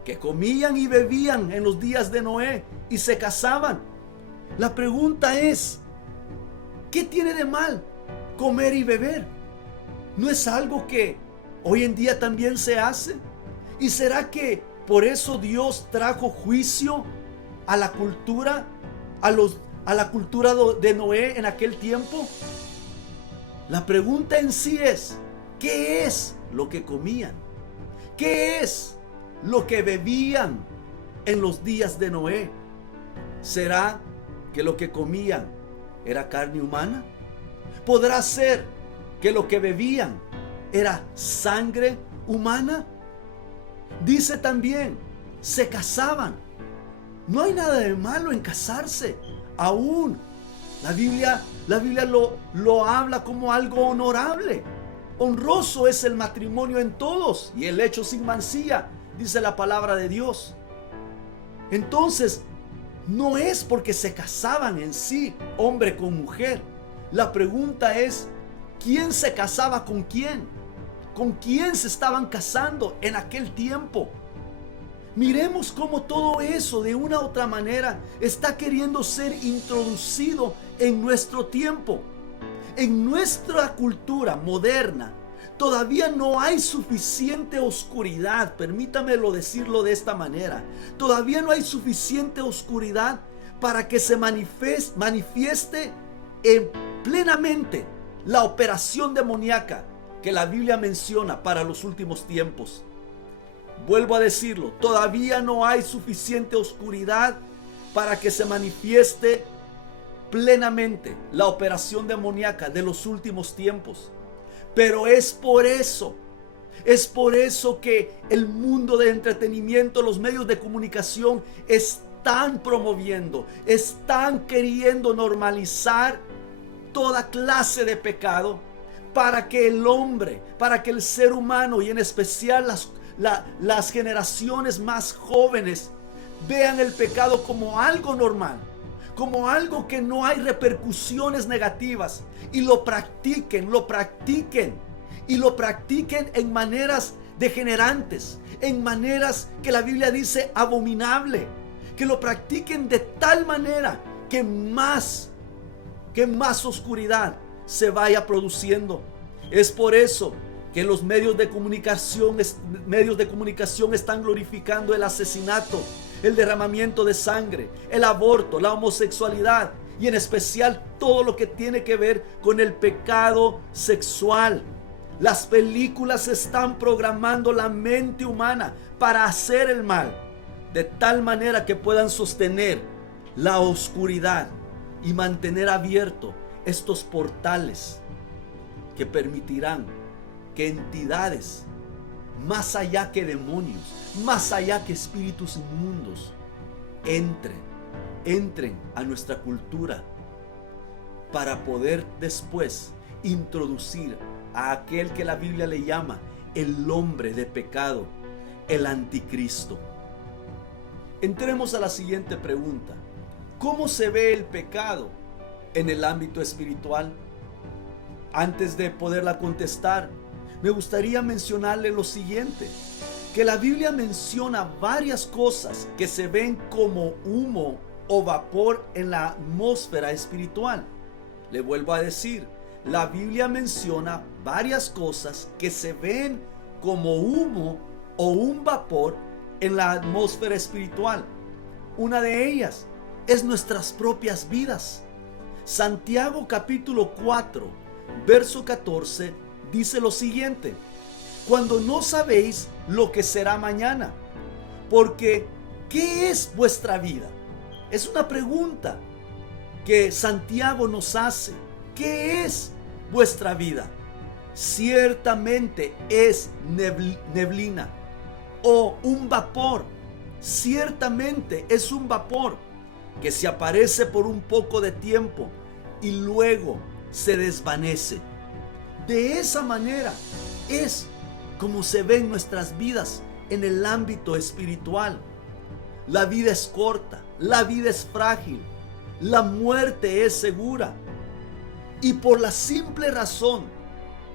que comían y bebían en los días de Noé y se casaban. La pregunta es: ¿qué tiene de mal comer y beber? ¿No es algo que hoy en día también se hace? ¿Y será que por eso Dios trajo juicio a la cultura, a la cultura de Noé en aquel tiempo? La pregunta en sí es: ¿qué es lo que comían? ¿Qué es lo que bebían en los días de Noé? ¿Será que lo que comían era carne humana? ¿Podrá ser que lo que bebían era sangre humana? Dice también, se casaban. No hay nada de malo en casarse. Aún la Biblia lo habla como algo honorable. Honroso es el matrimonio en todos y el hecho sin mancilla, dice la palabra de Dios. Entonces, no es porque se casaban en sí, hombre con mujer. La pregunta es, ¿quién se casaba con quién? ¿Con quién se estaban casando en aquel tiempo? Miremos cómo todo eso de una u otra manera está queriendo ser introducido en nuestro tiempo. En nuestra cultura moderna todavía no hay suficiente oscuridad, permítamelo decirlo de esta manera. Todavía no hay suficiente oscuridad para que se manifieste plenamente la operación demoníaca que la Biblia menciona para los últimos tiempos. Vuelvo a decirlo, todavía no hay suficiente oscuridad para que se manifieste plenamente la operación demoníaca de los últimos tiempos. Pero es por eso que el mundo de entretenimiento, los medios de comunicación están promoviendo, están queriendo normalizar toda clase de pecado para que el hombre, para que el ser humano y en especial las generaciones más jóvenes vean el pecado como algo normal, como algo que no hay repercusiones negativas y lo practiquen en maneras degenerantes, en maneras que la Biblia dice abominable, que lo practiquen de tal manera que más oscuridad se vaya produciendo. Es por eso que los medios de comunicación están glorificando el asesinato, el derramamiento de sangre, el aborto, la homosexualidad y en especial todo lo que tiene que ver con el pecado sexual. Las películas están programando la mente humana para hacer el mal, de tal manera que puedan sostener la oscuridad y mantener abiertos estos portales que permitirán que entidades más allá que demonios, más allá que espíritus inmundos, entren a nuestra cultura para poder después introducir a aquel que la Biblia le llama el hombre de pecado, el anticristo. Entremos a la siguiente pregunta. ¿Cómo se ve el pecado en el ámbito espiritual? Antes de poderla contestar, me gustaría mencionarle lo siguiente, que la Biblia menciona varias cosas que se ven como humo o vapor en la atmósfera espiritual. Le vuelvo a decir, la Biblia menciona varias cosas que se ven como humo o un vapor en la atmósfera espiritual. Una de ellas es nuestras propias vidas. Santiago capítulo 4, verso 14 dice lo siguiente: cuando no sabéis lo que será mañana, porque ¿qué es vuestra vida? Es una pregunta que Santiago nos hace. ¿Qué es vuestra vida? Ciertamente es neblina o un vapor. Ciertamente es un vapor que se aparece por un poco de tiempo y luego se desvanece. De esa manera es como se ven nuestras vidas en el ámbito espiritual. La vida es corta, la vida es frágil, la muerte es segura. Y por la simple razón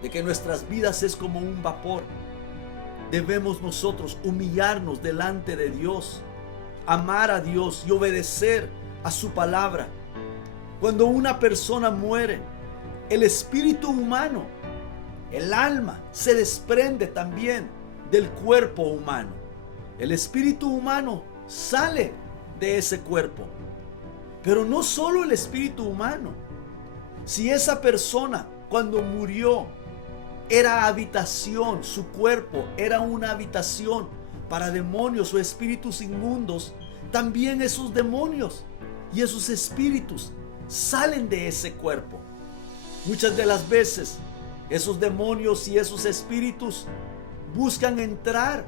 de que nuestras vidas es como un vapor, debemos nosotros humillarnos delante de Dios, amar a Dios y obedecer a su palabra. Cuando una persona muere, el espíritu humano, el alma, se desprende también del cuerpo humano. El espíritu humano sale de ese cuerpo. Pero no solo el espíritu humano. Si esa persona cuando murió era habitación, su cuerpo era una habitación para demonios o espíritus inmundos, también esos demonios y esos espíritus salen de ese cuerpo. Muchas de las veces esos demonios y esos espíritus buscan entrar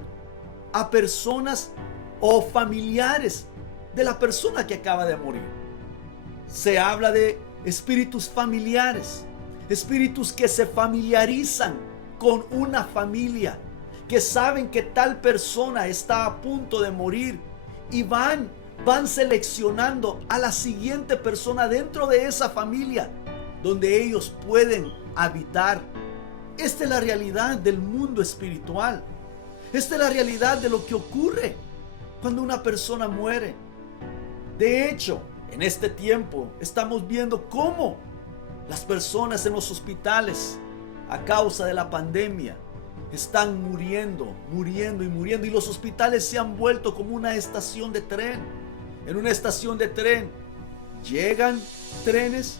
a personas o familiares de la persona que acaba de morir. Se habla de espíritus familiares, espíritus que se familiarizan con una familia, que saben que tal persona está a punto de morir y van seleccionando a la siguiente persona dentro de esa familia donde ellos pueden habitar. Esta es la realidad del mundo espiritual. Esta es la realidad de lo que ocurre cuando una persona muere. De hecho, en este tiempo estamos viendo cómo las personas en los hospitales, a causa de la pandemia, están muriendo y los hospitales se han vuelto como una estación de tren. En una estación de tren llegan trenes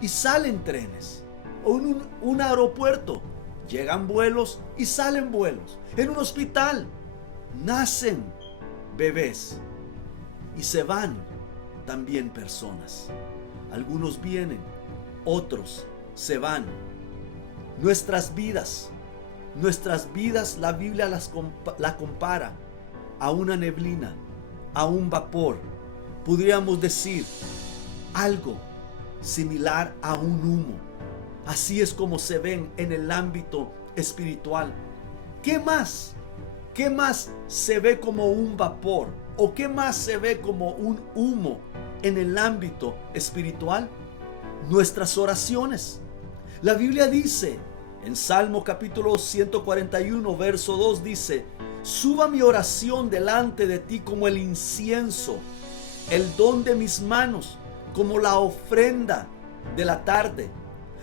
y salen trenes. O en un aeropuerto llegan vuelos y salen vuelos. En un hospital nacen bebés y se van también personas. Algunos vienen, otros se van. Nuestras vidas, la Biblia la compara a una neblina, a un vapor. Podríamos decir algo similar a un humo. Así es como se ven en el ámbito espiritual. ¿Qué más? ¿Qué más se ve como un vapor? ¿O qué más se ve como un humo en el ámbito espiritual? Nuestras oraciones. La Biblia dice en Salmo capítulo 141 verso 2 dice: suba mi oración delante de ti como el incienso, el don de mis manos como la ofrenda de la tarde.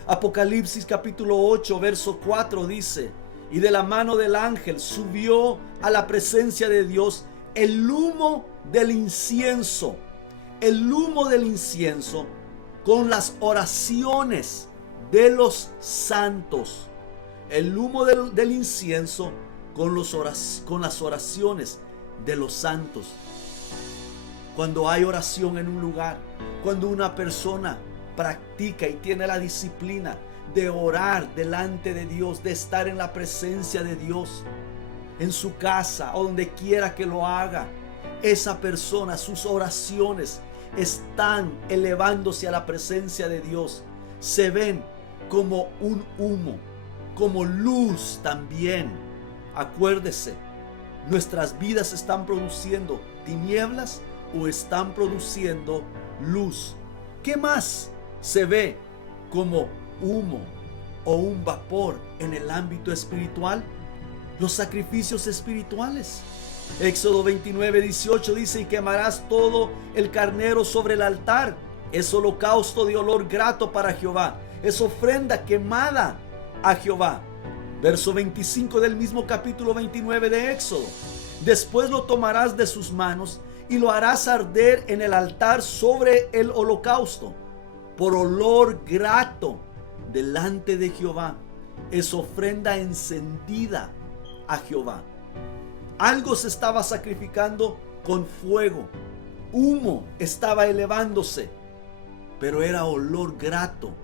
Apocalipsis capítulo 8 verso 4 dice: y de la mano del ángel subió a la presencia de Dios el humo del incienso, con las oraciones de los santos. El humo del incienso con las oraciones de los santos. Cuando hay oración en un lugar, cuando una persona practica y tiene la disciplina de orar delante de Dios, de estar en la presencia de Dios, en su casa o donde quiera que lo haga, esa persona, sus oraciones están elevándose a la presencia de Dios. Se ven como un humo, como luz también. Acuérdese, nuestras vidas están produciendo tinieblas o están produciendo luz. ¿Qué más se ve como humo o un vapor en el ámbito espiritual? Los sacrificios espirituales. Éxodo 29:18 dice: y quemarás todo el carnero sobre el altar. Es holocausto de olor grato para Jehová. Es ofrenda quemada a Jehová. Verso 25 del mismo capítulo 29 de Éxodo: después lo tomarás de sus manos y lo harás arder en el altar sobre el holocausto, por olor grato delante de Jehová. Es ofrenda encendida a Jehová. Algo se estaba sacrificando con fuego, humo estaba elevándose, pero era olor grato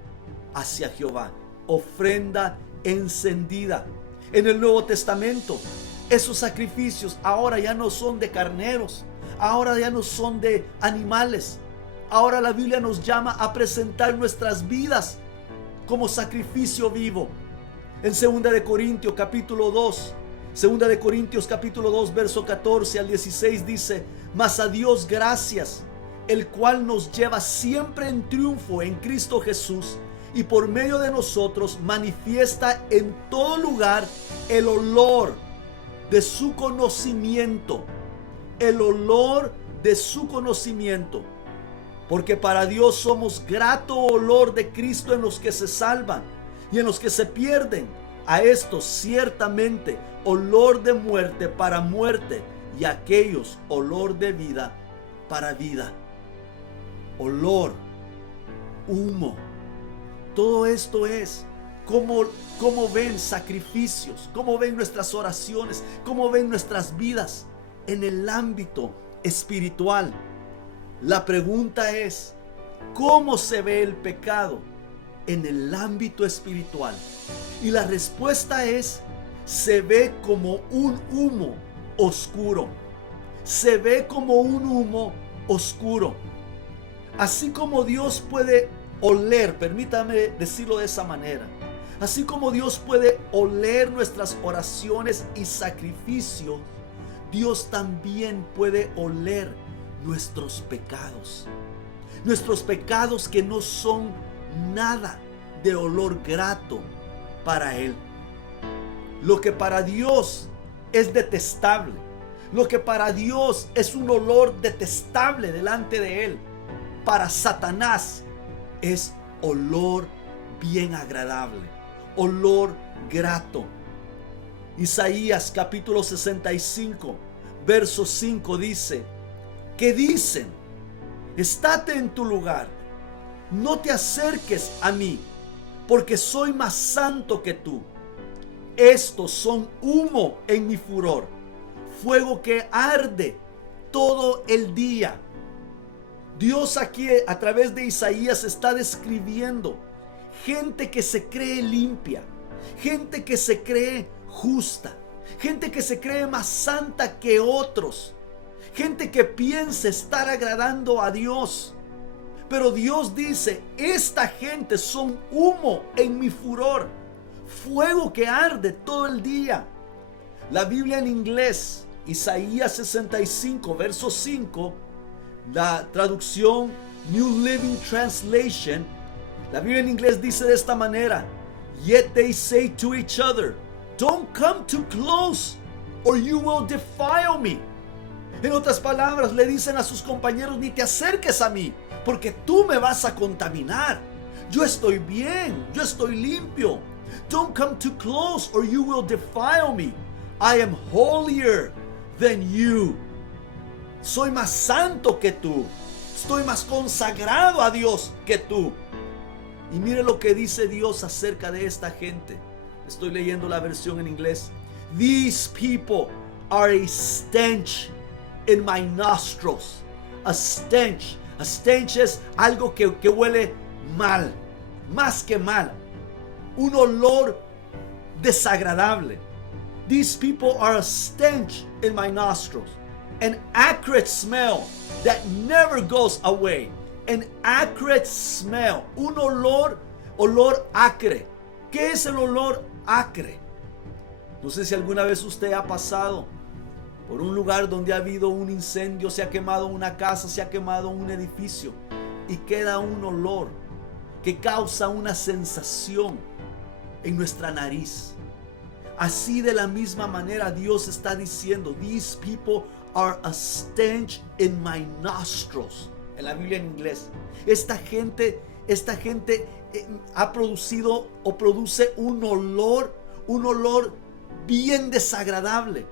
hacia Jehová, ofrenda encendida. En el Nuevo Testamento, esos sacrificios ahora ya no son de carneros, ahora ya no son de animales. Ahora la Biblia nos llama a presentar nuestras vidas como sacrificio vivo. En 2 de Corintios capítulo 2, verso 14 al 16 dice: mas a Dios gracias, el cual nos lleva siempre en triunfo en Cristo Jesús, y por medio de nosotros manifiesta en todo lugar el olor de su conocimiento. El olor de su conocimiento. Porque para Dios somos grato olor de Cristo en los que se salvan y en los que se pierden. A estos ciertamente olor de muerte para muerte, y a aquellos olor de vida para vida. Olor, humo. Todo esto es cómo ven sacrificios, cómo ven nuestras oraciones, cómo ven nuestras vidas. en el ámbito espiritual. La pregunta es, ¿cómo se ve el pecado en el ámbito espiritual? Y la respuesta es, se ve como un humo oscuro. Se ve como un humo oscuro. Así como Dios puede oler, permítame decirlo de esa manera, así como Dios puede oler nuestras oraciones y sacrificios, Dios también puede oler nuestros pecados. Nuestros pecados que no son nada de olor grato para Él. Lo que para Dios es detestable, lo que para Dios es un olor detestable delante de Él, para Satanás es olor bien agradable, olor grato. Isaías capítulo 65, verso 5 dice, que dicen, estate en tu lugar, no te acerques a mí, porque soy más santo que tú. Estos son humo en mi furor, fuego que arde todo el día. Dios aquí a través de Isaías está describiendo gente que se cree limpia, gente que se cree justa, gente que se cree más santa que otros, gente que piensa estar agradando a Dios. Pero Dios dice, esta gente son humo en mi furor, fuego que arde todo el día. La Biblia en inglés, Isaías 65, verso 5, la traducción New Living Translation, la Biblia en inglés dice de esta manera, yet they say to each other, don't come too close or you will defile me. En otras palabras, le dicen a sus compañeros, ni te acerques a mí, porque tú me vas a contaminar. Yo estoy bien, yo estoy limpio. Don't come too close or you will defile me. I am holier than you. Soy más santo que tú. Estoy más consagrado a Dios que tú. Y mire lo que dice Dios acerca de esta gente. Estoy leyendo la versión en inglés. These people are a stench in my nostrils. A stench. A stench es algo que huele mal. Más que mal. Un olor desagradable. These people are a stench in my nostrils. An acrid smell that never goes away. An acrid smell. Un olor acre. ¿Qué es el olor acre? No sé si alguna vez usted ha pasado por un lugar donde ha habido un incendio, se ha quemado una casa, se ha quemado un edificio y queda un olor que causa una sensación en nuestra nariz. Así de la misma manera Dios está diciendo, these people are a stench in my nostrils. En la Biblia en inglés. Esta gente ha producido o produce un olor bien desagradable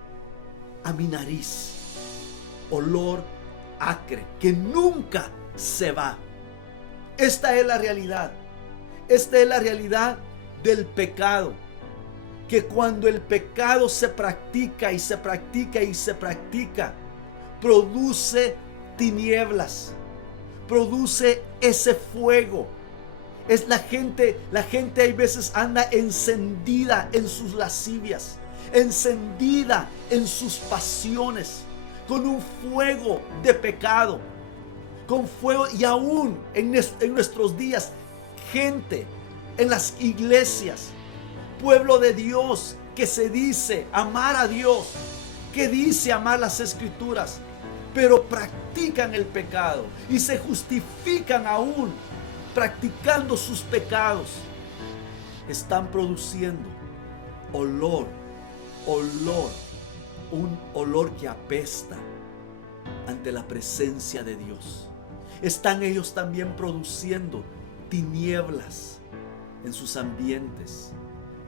a mi nariz. Olor acre que nunca se va. Esta es la realidad. Esta es la realidad del pecado. Que cuando el pecado se practica y se practica y se practica, produce tinieblas, produce ese fuego. Es la gente hay veces anda encendida en sus lascivias, encendida en sus pasiones, con un fuego de pecado, con fuego. Y aún en nuestros días, gente en las iglesias, pueblo de Dios que se dice amar a Dios, que dice amar las escrituras, pero practican el pecado y se justifican aún practicando sus pecados. Están produciendo un olor que apesta ante la presencia de Dios. Están ellos también produciendo tinieblas en sus ambientes,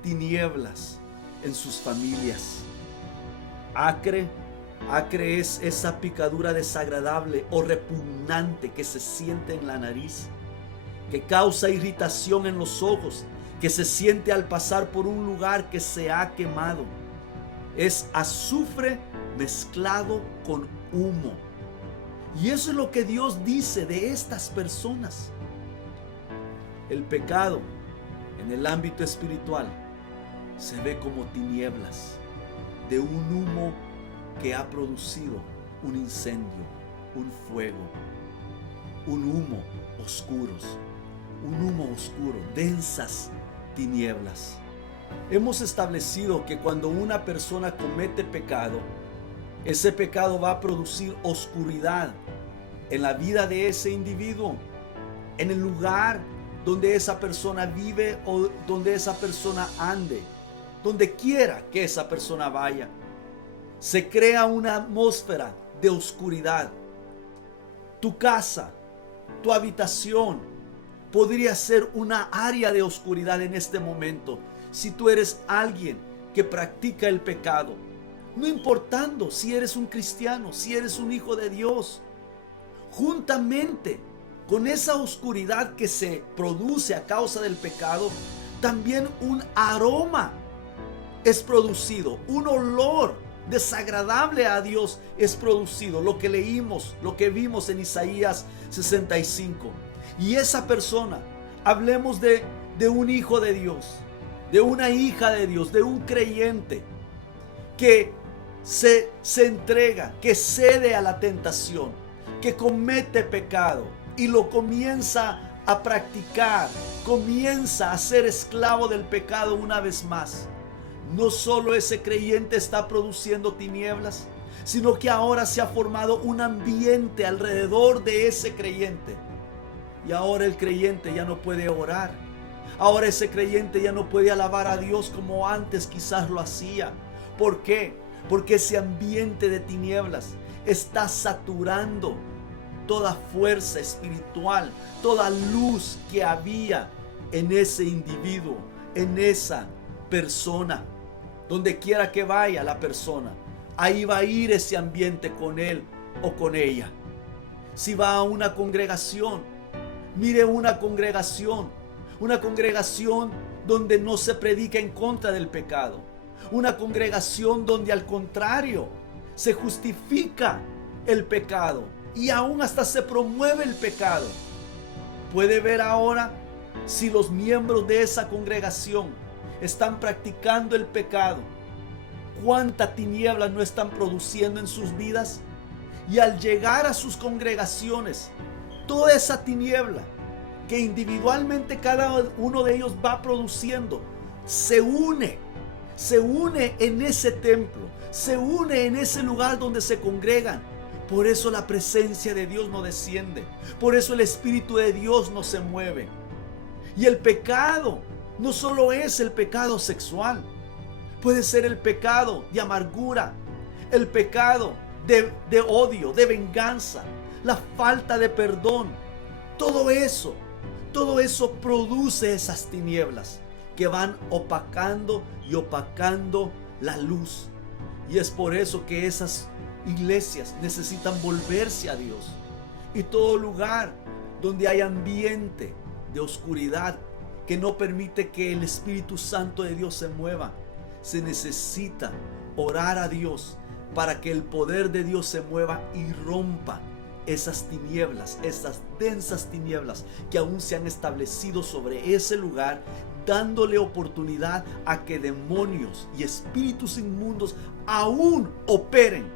tinieblas en sus familias. Acre es esa picadura desagradable o repugnante que se siente en la nariz, que causa irritación en los ojos, que se siente al pasar por un lugar que se ha quemado. Es azufre mezclado con humo. Y eso es lo que Dios dice de estas personas. El pecado en el ámbito espiritual se ve como tinieblas de un humo que ha producido un incendio, un fuego, un humo oscuro, densas tinieblas. Hemos establecido que cuando una persona comete pecado, ese pecado va a producir oscuridad en la vida de ese individuo, en el lugar donde esa persona vive o donde esa persona ande, donde quiera que esa persona vaya. Se crea una atmósfera de oscuridad. Tu casa, tu habitación podría ser una área de oscuridad en este momento si tú eres alguien que practica el pecado. No importando si eres un cristiano, si eres un hijo de Dios. Juntamente con esa oscuridad que se produce a causa del pecado, también un aroma es producido, un olor desagradable a Dios es producido. Lo que leímos, lo que vimos en Isaías 65. Y esa persona, hablemos de un hijo de Dios, de una hija de Dios, de un creyente que se entrega, que cede a la tentación, que comete pecado y lo comienza a practicar, comienza a ser esclavo del pecado una vez más. No solo ese creyente está produciendo tinieblas, sino que ahora se ha formado un ambiente alrededor de ese creyente. Y ahora el creyente ya no puede orar. Ahora ese creyente ya no puede alabar a Dios como antes quizás lo hacía. ¿Por qué? Porque ese ambiente de tinieblas está saturando toda fuerza espiritual, toda luz que había en ese individuo, en esa persona. Donde quiera que vaya la persona, ahí va a ir ese ambiente con él o con ella. Si va a una congregación, mire una congregación donde no se predica en contra del pecado. Una congregación donde al contrario se justifica el pecado y aún hasta se promueve el pecado. Puede ver ahora si los miembros de esa congregación están practicando el pecado, cuánta tiniebla no están produciendo en sus vidas. Y al llegar a sus congregaciones, toda esa tiniebla que individualmente cada uno de ellos va produciendo, se une en ese templo, se une en ese lugar donde se congregan. Por eso la presencia de Dios no desciende, por eso el Espíritu de Dios no se mueve. Y el pecado no solo es el pecado sexual, puede ser el pecado de amargura, el pecado de odio, de venganza, la falta de perdón. Todo eso produce esas tinieblas que van opacando y opacando la luz. Y es por eso que esas iglesias necesitan volverse a Dios. Y todo lugar donde hay ambiente de oscuridad que no permite que el Espíritu Santo de Dios se mueva, se necesita orar a Dios para que el poder de Dios se mueva y rompa esas tinieblas, esas densas tinieblas que aún se han establecido sobre ese lugar, dándole oportunidad a que demonios y espíritus inmundos aún operen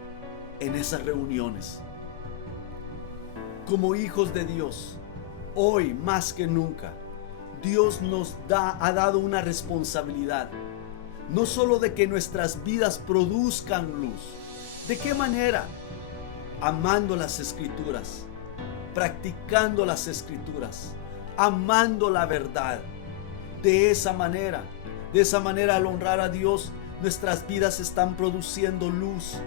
en esas reuniones. Como hijos de Dios, hoy más que nunca, Dios nos ha dado una responsabilidad, no solo de que nuestras vidas produzcan luz. ¿De qué manera? Amando las Escrituras, practicando las Escrituras, amando la verdad. De esa manera al honrar a Dios, nuestras vidas están produciendo luz.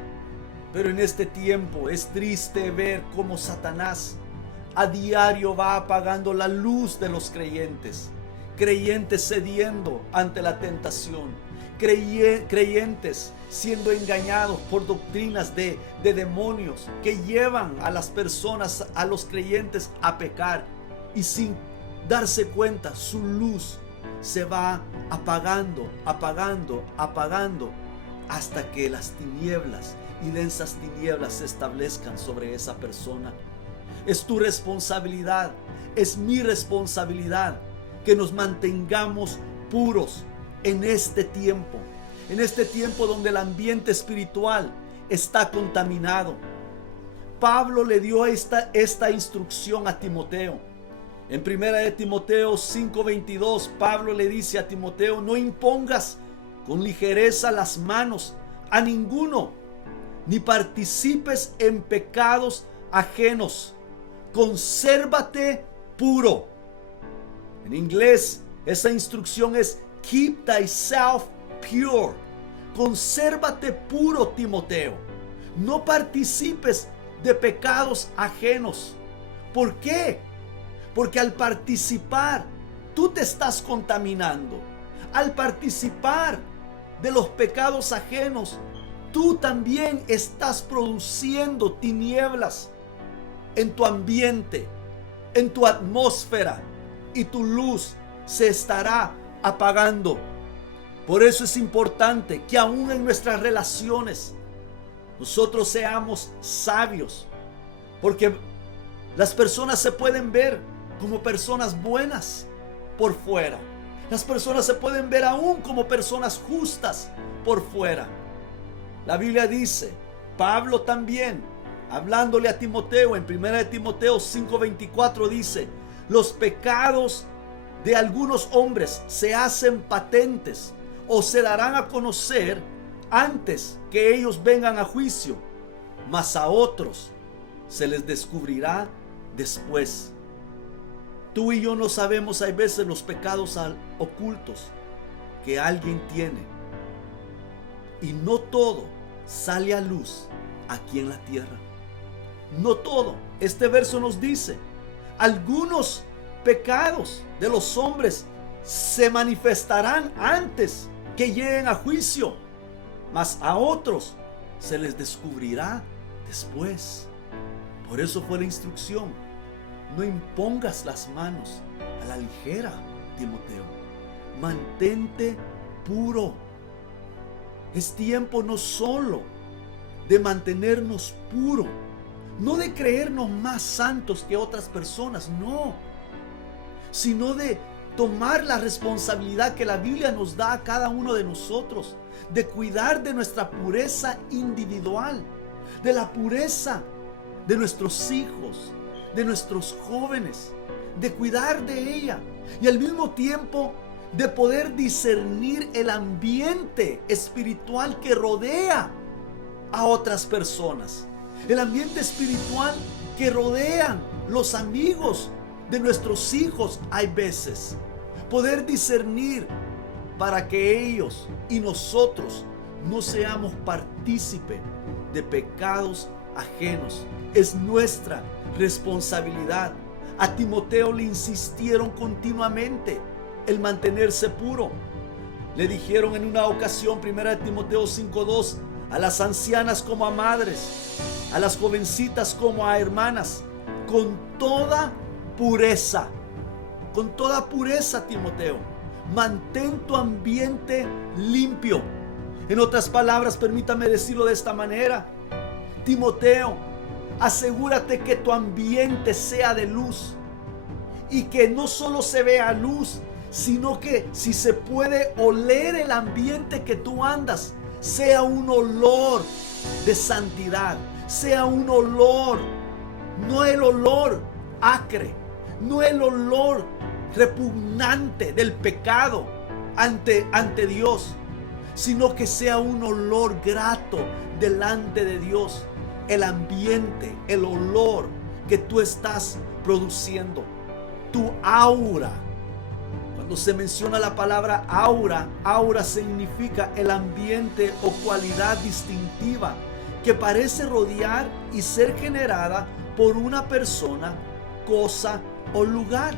Pero en este tiempo es triste ver cómo Satanás a diario va apagando la luz de los creyentes. Creyentes cediendo ante la tentación. Creyentes siendo engañados por doctrinas de demonios que llevan a las personas, a los creyentes a pecar. Y sin darse cuenta, su luz se va apagando hasta que las tinieblas y densas tinieblas se establezcan sobre esa persona. Es tu responsabilidad, es mi responsabilidad que nos mantengamos puros en este tiempo donde el ambiente espiritual está contaminado. Pablo le dio esta instrucción a Timoteo. En 1 de Timoteo 5:22, Pablo le dice a Timoteo: no impongas con ligereza las manos a ninguno, ni participes en pecados ajenos. Consérvate puro. En inglés, esa instrucción es keep thyself pure. Consérvate puro, Timoteo. No participes de pecados ajenos. ¿Por qué? Porque al participar, tú te estás contaminando. Al participar de los pecados ajenos, tú también estás produciendo tinieblas en tu ambiente, en tu atmósfera, y tu luz se estará apagando. Por eso es importante que aún en nuestras relaciones nosotros seamos sabios, porque las personas se pueden ver como personas buenas por fuera. Las personas se pueden ver aún como personas justas por fuera. La Biblia dice, Pablo también, hablándole a Timoteo, en 1 de Timoteo 5:24 dice: los pecados de algunos hombres se hacen patentes o se darán a conocer antes que ellos vengan a juicio, mas a otros se les descubrirá después. Tú y yo no sabemos, hay veces, los pecados ocultos que alguien tiene, y no todo sale a luz aquí en la tierra. No todo. Este verso nos dice: algunos pecados de los hombres se manifestarán antes que lleguen a juicio, mas a otros se les descubrirá después. Por eso fue la instrucción: no impongas las manos a la ligera, Timoteo. Mantente puro. Es tiempo no solo de mantenernos puros, no de creernos más santos que otras personas, no, sino de tomar la responsabilidad que la Biblia nos da a cada uno de nosotros, de cuidar de nuestra pureza individual, de la pureza de nuestros hijos, de nuestros jóvenes, de cuidar de ella, y al mismo tiempo de poder discernir el ambiente espiritual que rodea a otras personas, el ambiente espiritual que rodean los amigos de nuestros hijos. Hay veces poder discernir para que ellos y nosotros no seamos partícipes de pecados ajenos. Es nuestra responsabilidad. A Timoteo le insistieron continuamente el mantenerse puro. Le dijeron en una ocasión, 1 Timoteo 5:2, a las ancianas como a madres, a las jovencitas como a hermanas, con toda pureza. Con toda pureza, Timoteo. Mantén tu ambiente limpio. En otras palabras, permítame decirlo de esta manera: Timoteo, asegúrate que tu ambiente sea de luz, y que no solo se vea luz, sino que, si se puede oler el ambiente que tú andas, sea un olor de santidad, sea un olor, no el olor acre, no el olor repugnante del pecado ante Dios, sino que sea un olor grato delante de Dios. El ambiente, el olor que tú estás produciendo, tu aura. Cuando se menciona la palabra aura, aura significa el ambiente o cualidad distintiva que parece rodear y ser generada por una persona, cosa o lugar.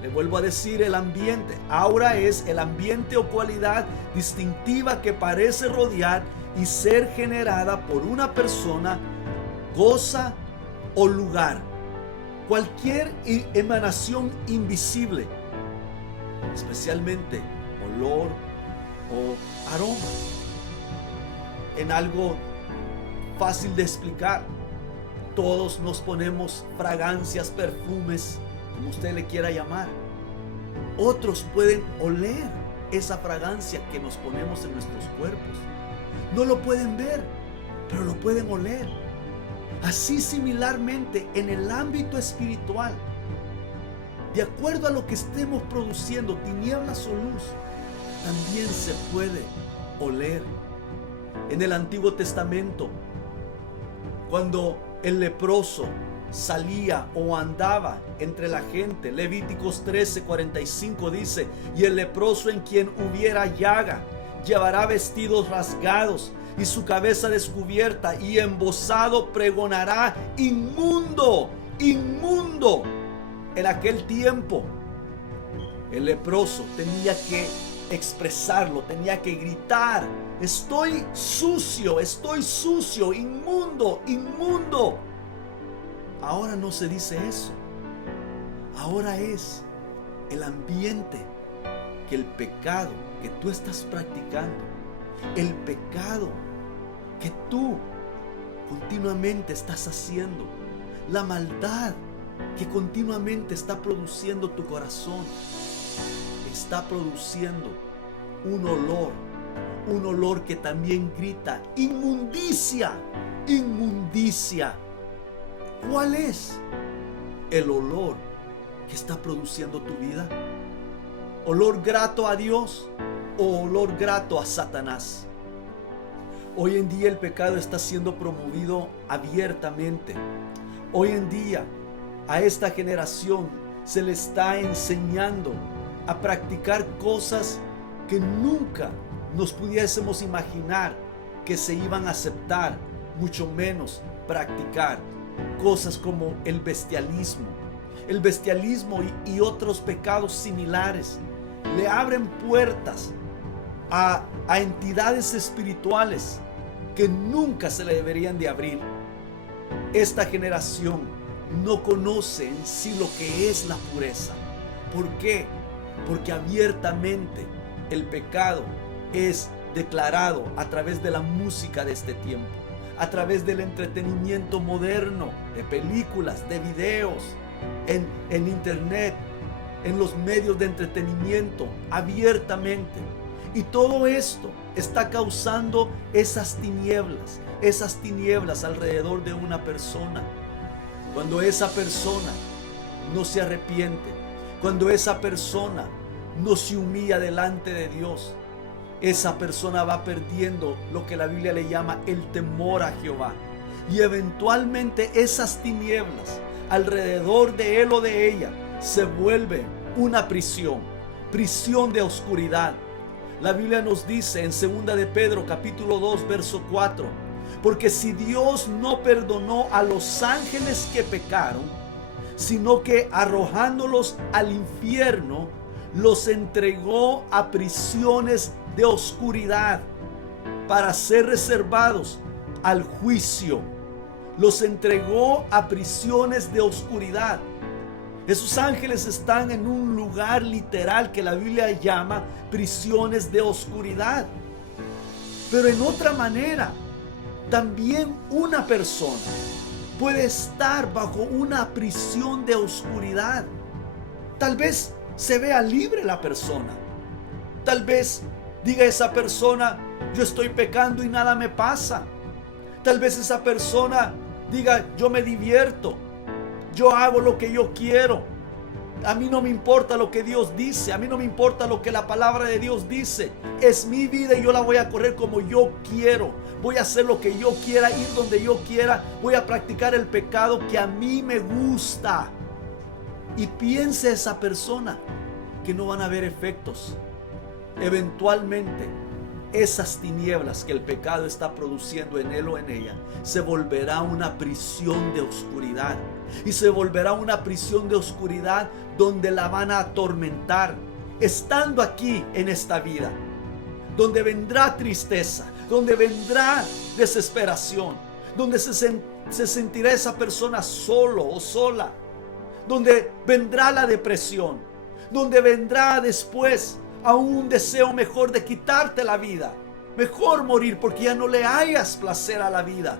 Le vuelvo a decir, el ambiente. Aura es el ambiente o cualidad distintiva que parece rodear y ser generada por una persona, cosa o lugar. Cualquier emanación invisible, especialmente olor o aroma, en algo fácil de explicar. Todos nos ponemos fragancias, perfumes, como usted le quiera llamar. Otros pueden oler esa fragancia que nos ponemos en nuestros cuerpos. No lo pueden ver, pero lo pueden oler. Así similarmente en el ámbito espiritual, de acuerdo a lo que estemos produciendo, tinieblas o luz, también se puede oler. En el Antiguo Testamento, cuando el leproso salía o andaba entre la gente, Levíticos 13:45 dice: y el leproso en quien hubiera llaga llevará vestidos rasgados y su cabeza descubierta, y embozado pregonará: inmundo, inmundo. En aquel tiempo el leproso tenía que expresarlo, tenía que gritar: estoy sucio, inmundo, inmundo. Ahora no se dice eso. Ahora es el ambiente que el pecado que tú estás practicando, el pecado que tú continuamente estás haciendo, la maldad que continuamente está produciendo tu corazón, está produciendo un olor que también grita: inmundicia, inmundicia. ¿Cuál es el olor que está produciendo tu vida? ¿Olor grato a Dios o olor grato a Satanás? Hoy en día el pecado está siendo promovido abiertamente. Hoy en día a esta generación se le está enseñando a practicar cosas que nunca nos pudiésemos imaginar que se iban a aceptar, mucho menos practicar. Cosas como el bestialismo y otros pecados similares le abren puertas a entidades espirituales que nunca se le deberían de abrir. Esta generación no conoce en sí lo que es la pureza. ¿Por qué? Porque abiertamente el pecado es declarado a través de la música de este tiempo, a través del entretenimiento moderno, de películas, de videos, en internet, en los medios de entretenimiento, abiertamente. Y todo esto está causando esas tinieblas alrededor de una persona. Cuando esa persona no se arrepiente, cuando esa persona no se humilla delante de Dios, esa persona va perdiendo lo que la Biblia le llama el temor a Jehová. Y eventualmente esas tinieblas alrededor de él o de ella se vuelven una prisión de oscuridad. La Biblia nos dice en 2 de Pedro capítulo 2 verso 4: porque si Dios no perdonó a los ángeles que pecaron, sino que arrojándolos al infierno, los entregó a prisiones de oscuridad para ser reservados al juicio. Los entregó a prisiones de oscuridad. Esos ángeles están en un lugar literal que la Biblia llama prisiones de oscuridad. Pero en otra manera, también una persona puede estar bajo una prisión de oscuridad. Tal vez se vea libre la persona. Tal vez diga esa persona: yo estoy pecando y nada me pasa. Tal vez esa persona diga: yo me divierto, yo hago lo que yo quiero, a mí no me importa lo que Dios dice, a mí no me importa lo que la palabra de Dios dice. Es mi vida y yo la voy a correr como yo quiero. Voy a hacer lo que yo quiera, ir donde yo quiera. Voy a practicar el pecado que a mí me gusta. Y piense esa persona que no van a haber efectos. Eventualmente, esas tinieblas que el pecado está produciendo en él o en ella se volverá una prisión de oscuridad. Y se volverá una prisión de oscuridad donde la van a atormentar, estando aquí en esta vida. Donde vendrá tristeza, donde vendrá desesperación, donde se sentirá esa persona solo o sola, donde vendrá la depresión, donde vendrá después a un deseo mejor de quitarte la vida, mejor morir porque ya no le hayas placer a la vida.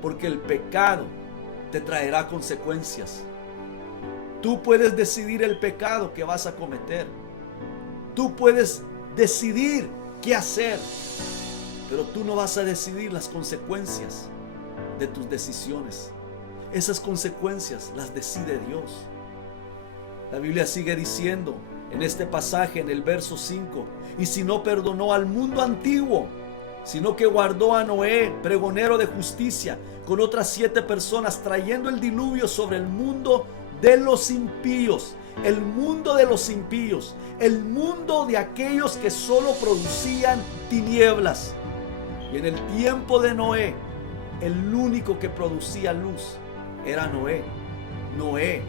porque el pecado te traerá consecuencias. Tú puedes decidir el pecado que vas a cometer. Tú puedes decidir qué hacer, pero tú no vas a decidir las consecuencias de tus decisiones. Esas consecuencias las decide Dios. La Biblia sigue diciendo en este pasaje, en el verso 5, y si no perdonó al mundo antiguo, sino que guardó a Noé, pregonero de justicia, con otras 7 personas, trayendo el diluvio sobre el mundo de los impíos. El mundo de los impíos, el mundo de aquellos que solo producían tinieblas. Y en el tiempo de Noé, el único que producía luz era Noé. Noé,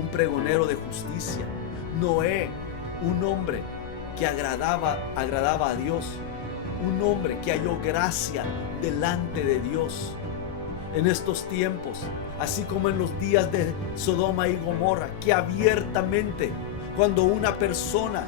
un pregonero de justicia. Noé, un hombre que agradaba a Dios. Un hombre que halló gracia delante de Dios. En estos tiempos, así como en los días de Sodoma y Gomorra, que abiertamente, cuando una persona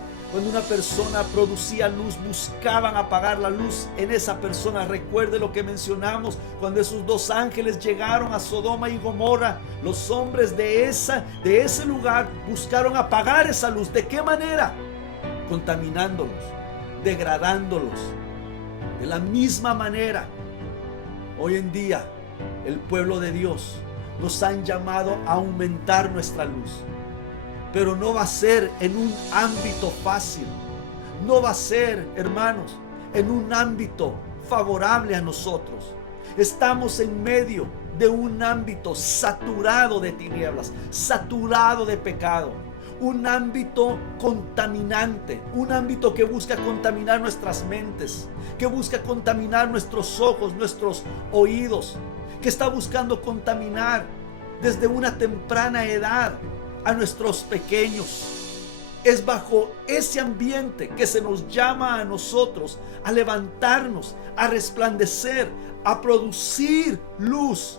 producía luz, buscaban apagar la luz en esa persona. Recuerde lo que mencionamos cuando esos 2 ángeles llegaron a Sodoma y Gomorra. Los hombres de ese lugar buscaron apagar esa luz. ¿De qué manera? Contaminándolos, degradándolos. De la misma manera, hoy en día, el pueblo de Dios nos han llamado a aumentar nuestra luz. Pero no va a ser en un ámbito fácil. No va a ser, hermanos, en un ámbito favorable a nosotros. Estamos en medio de un ámbito saturado de tinieblas, saturado de pecado. Un ámbito contaminante, un ámbito que busca contaminar nuestras mentes, que busca contaminar nuestros ojos, nuestros oídos, que está buscando contaminar desde una temprana edad a nuestros pequeños. Es bajo ese ambiente que se nos llama a nosotros a levantarnos, a resplandecer, a producir luz.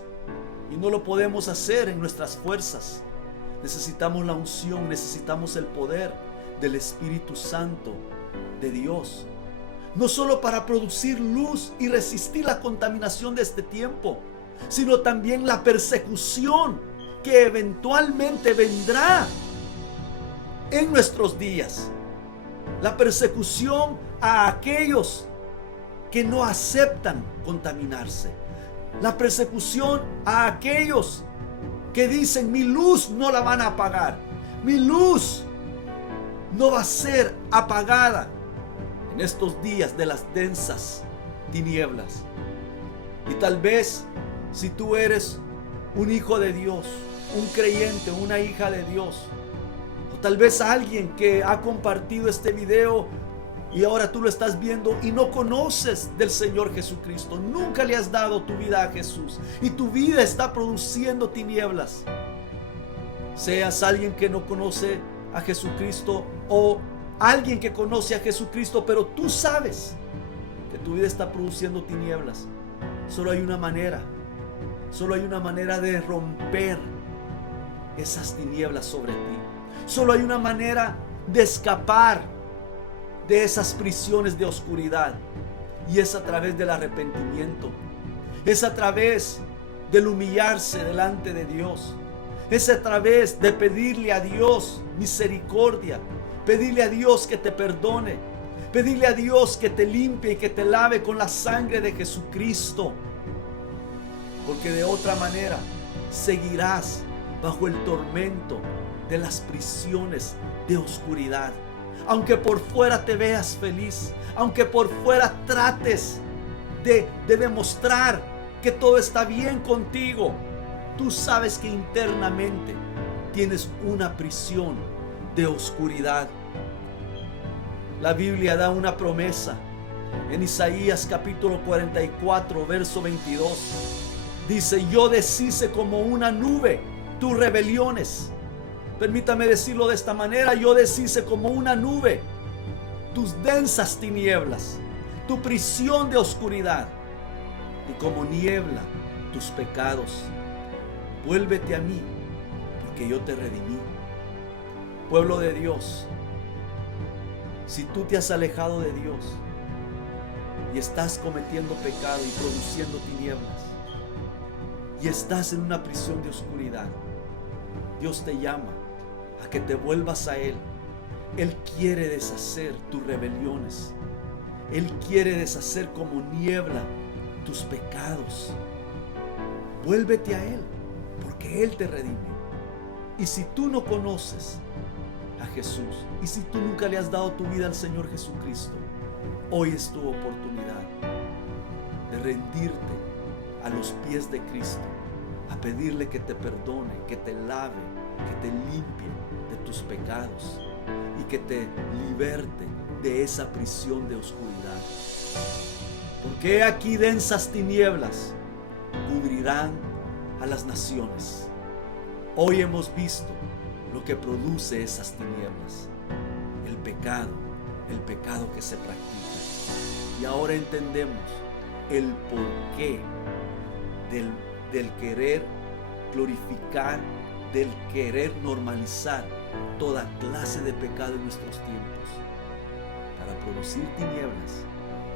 Y no lo podemos hacer en nuestras fuerzas. Necesitamos la unción, necesitamos el poder del Espíritu Santo de Dios. No solo para producir luz y resistir la contaminación de este tiempo, sino también la persecución que eventualmente vendrá en nuestros días. La persecución a aquellos que no aceptan contaminarse. La persecución a aquellos que dicen: mi luz no la van a apagar. Mi luz no va a ser apagada en estos días de las densas tinieblas. Y tal vez, si tú eres un hijo de Dios, un creyente, una hija de Dios, o tal vez alguien que ha compartido este video y ahora tú lo estás viendo y no conoces del Señor Jesucristo, nunca le has dado tu vida a Jesús y tu vida está produciendo tinieblas. Seas alguien que no conoce a Jesucristo o alguien que conoce a Jesucristo, pero tú sabes que tu vida está produciendo tinieblas. Solo hay una manera de romper esas tinieblas sobre ti. Solo hay una manera de escapar de esas prisiones de oscuridad, y es a través del arrepentimiento. Es a través del humillarse delante de Dios. Es a través de pedirle a Dios misericordia, pedirle a Dios que te perdone, pedirle a Dios que te limpie y que te lave con la sangre de Jesucristo. Porque de otra manera seguirás bajo el tormento de las prisiones de oscuridad. Aunque por fuera te veas feliz, aunque por fuera trates de demostrar que todo está bien contigo, tú sabes que internamente tienes una prisión de oscuridad. La Biblia da una promesa en Isaías capítulo 44, verso 22. Dice: yo deshice como una nube tus rebeliones. Permítame decirlo de esta manera: yo deshice como una nube tus densas tinieblas, tu prisión de oscuridad, y como niebla tus pecados. Vuélvete a mí, porque yo te redimí. Pueblo de Dios, si tú te has alejado de Dios y estás cometiendo pecado y produciendo tinieblas, y estás en una prisión de oscuridad, Dios te llama a que te vuelvas a Él. Él quiere deshacer tus rebeliones. Él quiere deshacer como niebla tus pecados. Vuélvete a Él, porque Él te redimió. Y si tú no conoces a Jesús, y si tú nunca le has dado tu vida al Señor Jesucristo, hoy es tu oportunidad de rendirte a los pies de Cristo, a pedirle que te perdone, que te lave, que te limpie de tus pecados y que te liberte de esa prisión de oscuridad. Porque aquí densas tinieblas cubrirán a las naciones. Hoy hemos visto lo que produce esas tinieblas, el pecado que se practica. Y ahora entendemos el porqué del querer glorificar, del querer normalizar toda clase de pecado en nuestros tiempos, para producir tinieblas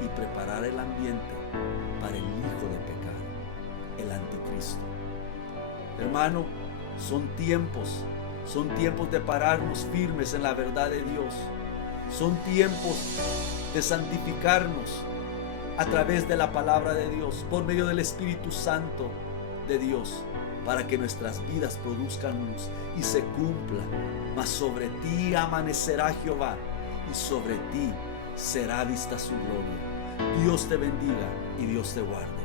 y preparar el ambiente para el hijo de pecado, el anticristo. Hermano, son tiempos de pararnos firmes en la verdad de Dios. Son tiempos de santificarnos a través de la palabra de Dios, por medio del Espíritu Santo de Dios, para que nuestras vidas produzcan luz y se cumpla. Mas sobre ti amanecerá Jehová, y sobre ti será vista su gloria. Dios te bendiga y Dios te guarde.